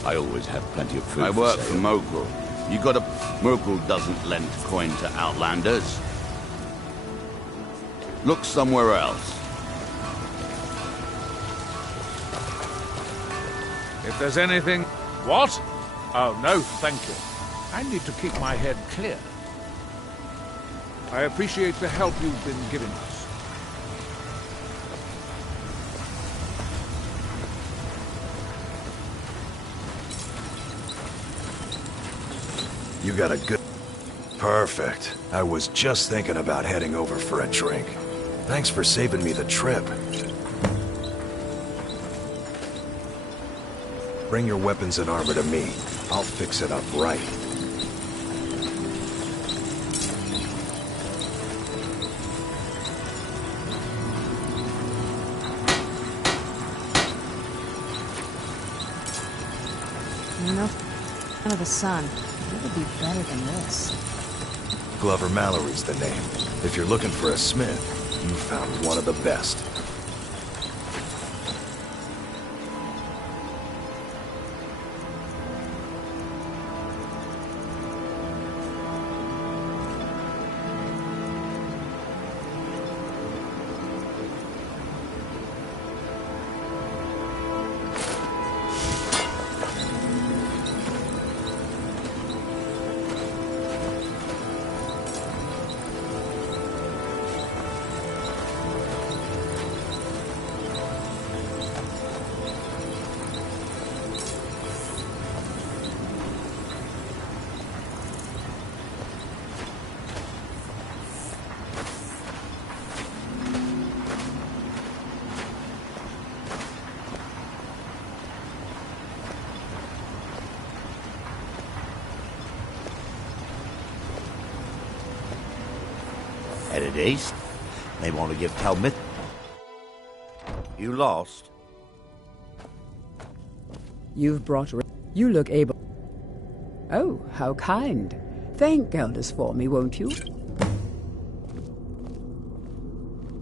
I always have plenty of food. I work for Mogul. You got a... Mogul doesn't lend coin to outlanders. Look somewhere else. If there's anything... What? Oh, no, thank you. I need to keep my head clear. I appreciate the help you've been giving us. You got a good... Perfect. I was just thinking about heading over for a drink. Thanks for saving me the trip. Bring your weapons and armor to me. I'll fix it up right. under the sun. It would be better than this. Glover Mallory's the name. If you're looking for a smith, you found one of the best. Headed east. May want to give Talmith. You lost. You've brought... You look able... Oh, how kind. Thank Gelders for me, won't you?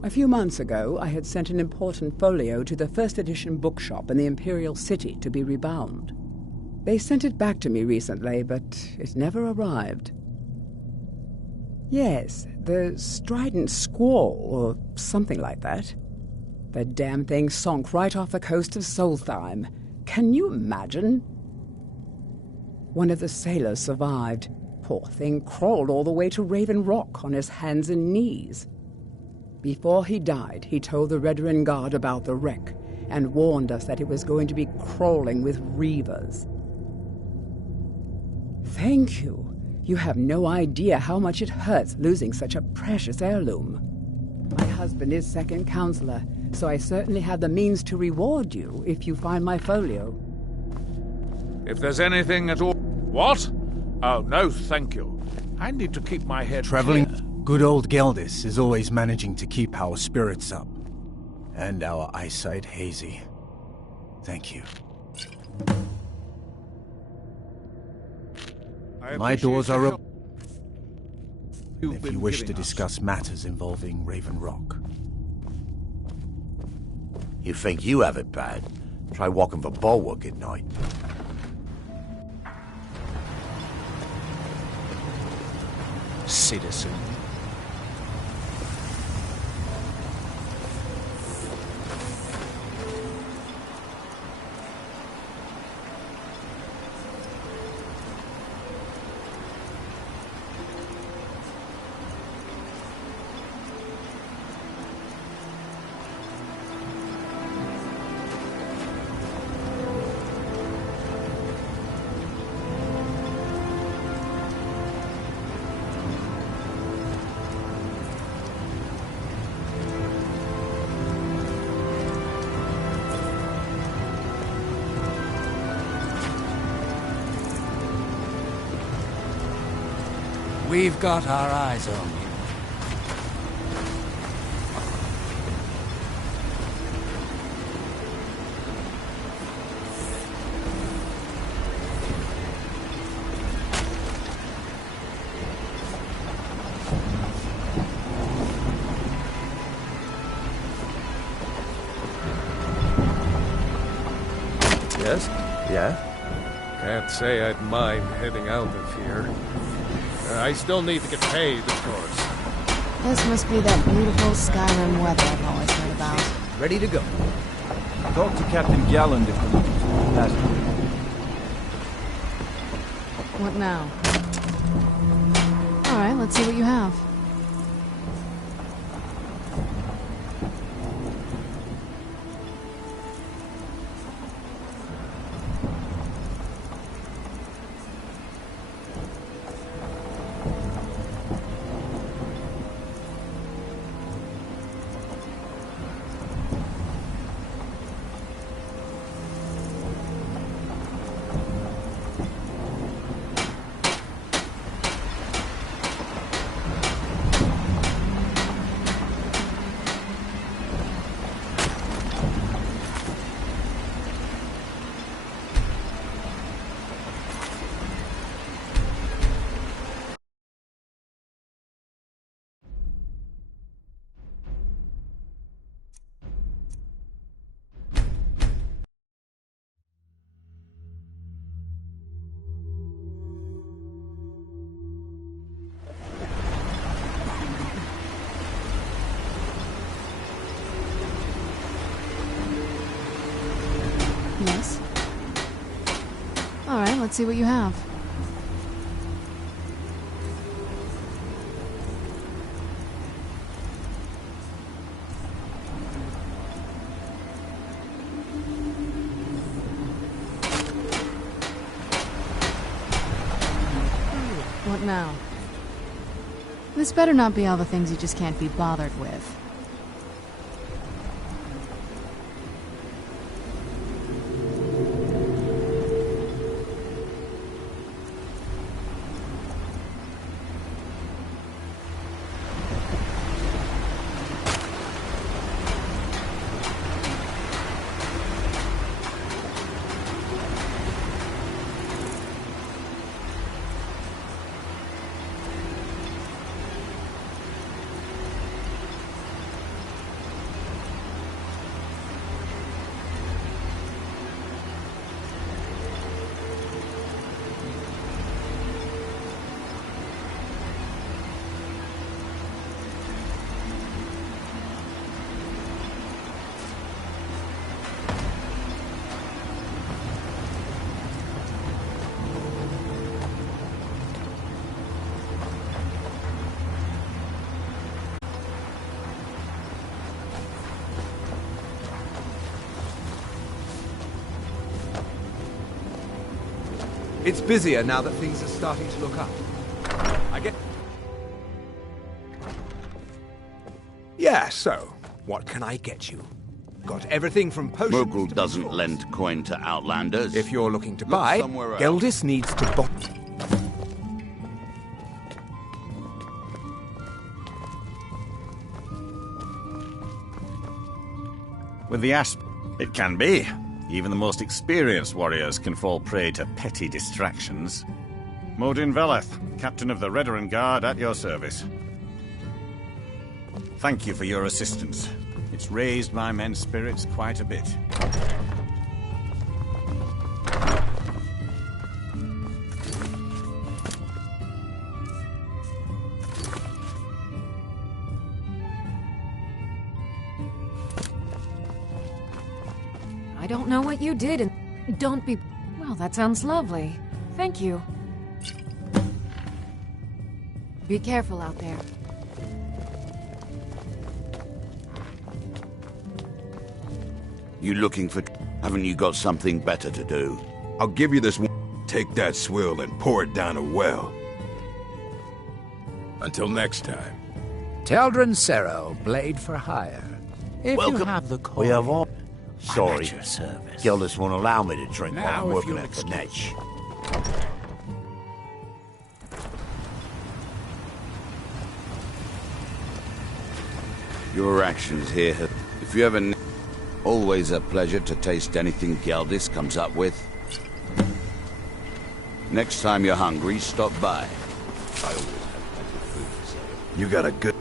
A few months ago, I had sent an important folio to the first edition bookshop in the Imperial City to be rebound. They sent it back to me recently, but it never arrived. Yes, the Strident Squall, or something like that. The damn thing sunk right off the coast of Solstheim. Can you imagine? One of the sailors survived. Poor thing crawled all the way to Raven Rock on his hands and knees. Before he died, he told the Redoran Guard about the wreck and warned us that it was going to be crawling with reavers. Thank you. You have no idea how much it hurts losing such a precious heirloom. My husband is second counselor, so I certainly have the means to reward you if you find my folio. If there's anything at all... What? Oh, no, thank you. I need to keep my head Traveling... clear. Good old Geldis is always managing to keep our spirits up. And our eyesight hazy. Thank you. My doors are open if you wish to discuss matters involving Raven Rock. You think you have it bad? Try walking the bulwark at night. Citizen. We've got our eyes on you. Yes? Yeah? Can't say I'd mind heading out of here. I still need to get paid, of course. This must be that beautiful Skyrim weather I've always heard about. Ready to go. Talk to Captain Galland if you're looking for a passenger. What now? Alright, let's see what you have. Yes? Alright, let's see what you have. What now? This better not be all the things you just can't be bothered with. It's busier now that things are starting to look up. I get... Yeah, so, what can I get you? Got everything from potions Mogul doesn't lend coin to Outlanders. If you're looking to buy, Geldis needs to buy... With the asp, it can be. Even the most experienced warriors can fall prey to petty distractions. Modin Veleth, captain of the Redaran Guard, at your service. Thank you for your assistance. It's raised my men's spirits quite a bit. I don't know what you did, and don't be... Well, that sounds lovely. Thank you. Be careful out there. You looking for... Haven't you got something better to do? I'll give you this one. Take that swill and pour it down a well. Until next time. Teldrin Sero, blade for hire. If Welcome. you have the coin, We have all... Sorry, I'm at your service. Gildis won't allow me to drink while Now, I'm if working you'll at the Netch. Your actions here have... If you ever... Always a pleasure to taste anything Geldis comes up with. Next time you're hungry, stop by. I always have plenty of food to say. You got a good...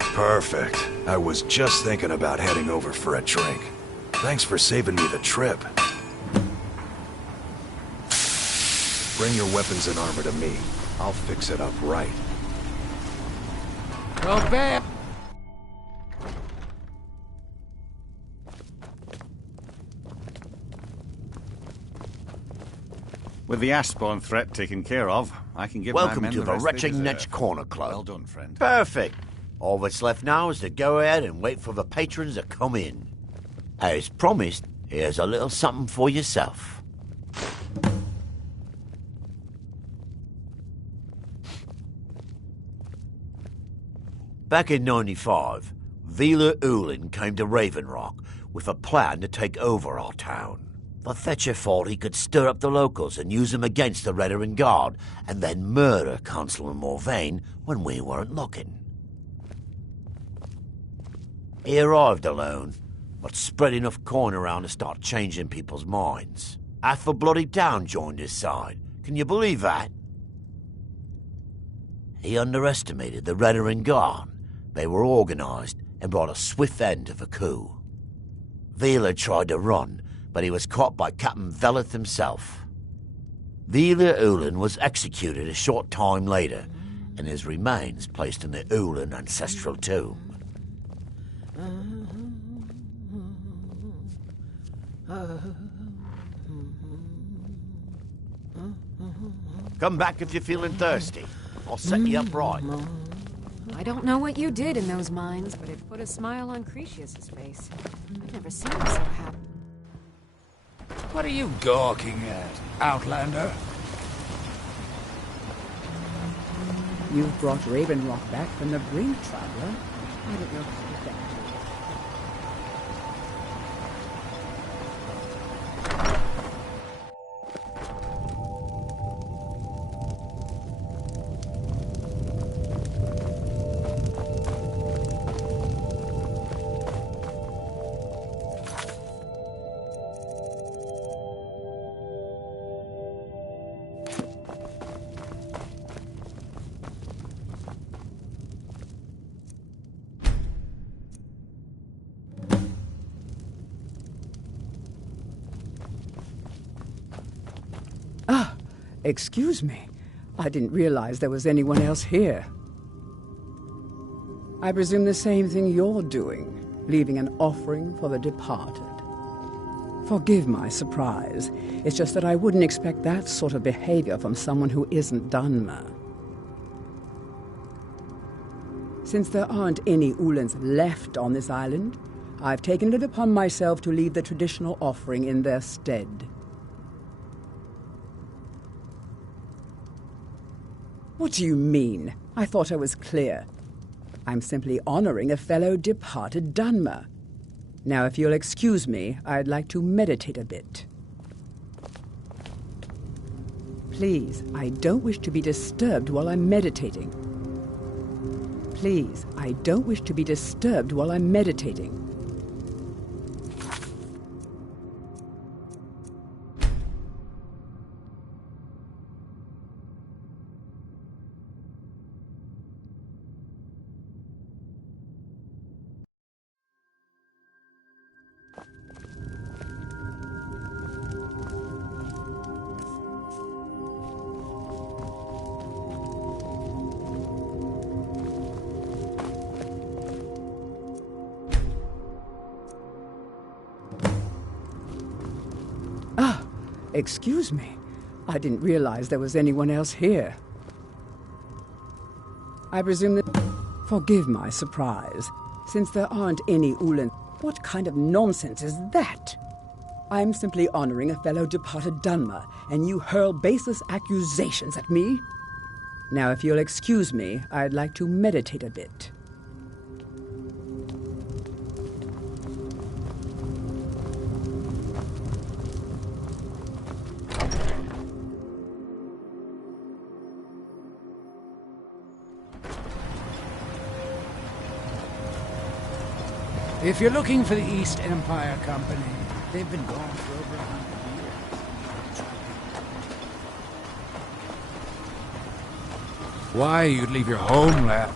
Perfect. I was just thinking about heading over for a drink. Thanks for saving me the trip. Bring your weapons and armor to me. I'll fix it up right. Go back. With the Ashbourne threat taken care of, I can give my Welcome men to the rest they Wretching deserve. Netch Corner Club. Well done, friend. Perfect. All that's left now is to go ahead and wait for the patrons to come in. As promised, here's a little something for yourself. Back in 95, Vila Ulin came to Raven Rock with a plan to take over our town. The Fetcher thought he could stir up the locals and use them against the Redaran Guard, and then murder Constable Morvain when we weren't looking. He arrived alone, but spread enough coin around to start changing people's minds. Half the bloody town joined his side. Can you believe that? He underestimated the Redaran Guard. They were organized and brought a swift end to the coup. Vila tried to run, but he was caught by Captain Veleth himself. Vila Ulin was executed a short time later, and his remains placed in the Ulin ancestral tomb. Come back if you're feeling thirsty. I'll set you up right. I don't know what you did in those mines, but it put a smile on Cretius's face. I've never seen him so happy. What are you gawking at, Outlander? You've brought Raven Rock back from the brink, traveler. I don't know how to thank you. Excuse me. I didn't realize there was anyone else here. I presume the same thing you're doing, leaving an offering for the departed. Forgive my surprise. It's just that I wouldn't expect that sort of behavior from someone who isn't Dunmer. Since there aren't any Ulans left on this island, I've taken it upon myself to leave the traditional offering in their stead. What do you mean? I thought I was clear. I'm simply honoring a fellow departed Dunmer. Now, if you'll excuse me, I'd like to meditate a bit. Please, I don't wish to be disturbed while I'm meditating. Please, I don't wish to be disturbed while I'm meditating. Excuse me. I didn't realize there was anyone else here. I presume that... Forgive my surprise. Since there aren't any Ulan... What kind of nonsense is that? I'm simply honoring a fellow departed Dunmer, and you hurl baseless accusations at me? Now, if you'll excuse me, I'd like to meditate a bit. If you're looking for the East Empire Company, they've been gone for over 100 years. Why you'd leave your homeland?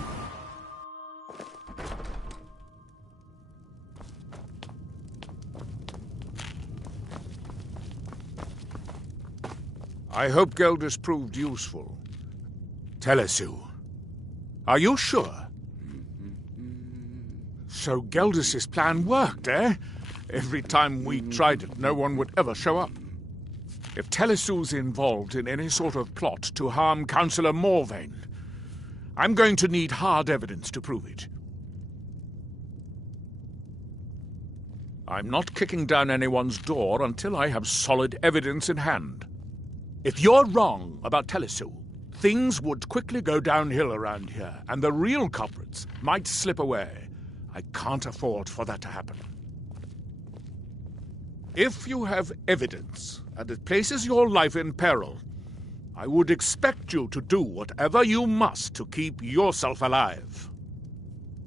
I hope Geldis proved useful. Telesu, are you sure? So Geldis' plan worked, eh? Every time we tried it, no one would ever show up. If Telesu's involved in any sort of plot to harm Councillor Morvain, I'm going to need hard evidence to prove it. I'm not kicking down anyone's door until I have solid evidence in hand. If you're wrong about Telesu, things would quickly go downhill around here, and the real culprits might slip away. I can't afford for that to happen. If you have evidence, and it places your life in peril, I would expect you to do whatever you must to keep yourself alive.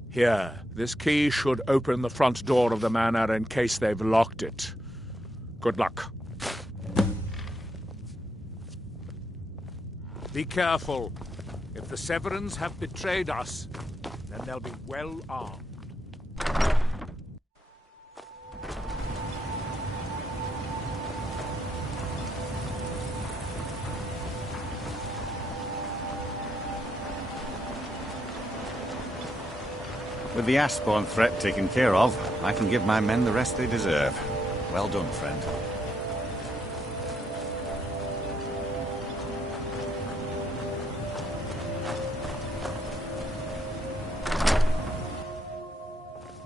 Here, this key should open the front door of the manor in case they've locked it. Good luck. Be careful. If the Severans have betrayed us, then they'll be well armed. With the Ashbourne threat taken care of, I can give my men the rest they deserve. Well done, friend.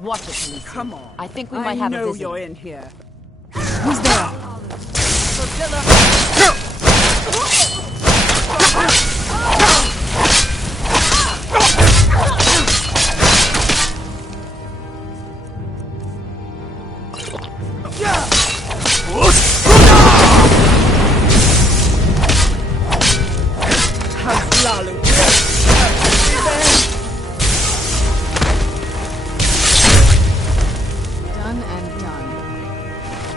Watch it, Khaleesi. Come on. I think we might have a I know visitor. you're in here. Who's there? Done and done.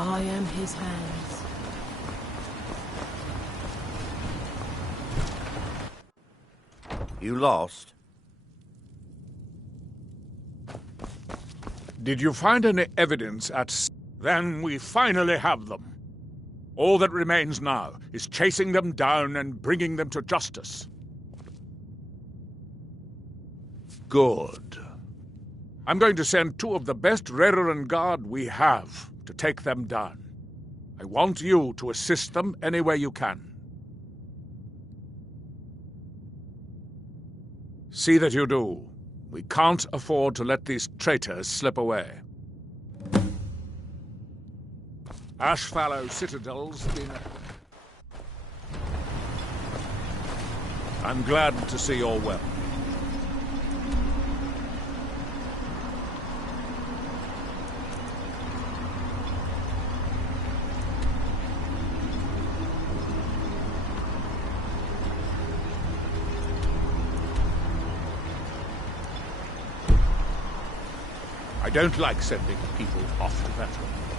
I am his hands. You lost? Did you find any evidence at... Then we finally have them. All that remains now is chasing them down and bringing them to justice. Good. I'm going to send two of the best Reverend Guard we have to take them down. I want you to assist them any way you can. See that you do. We can't afford to let these traitors slip away. Ashfallow Citadel's been... I'm glad to see you're well. I don't like sending people off to battle.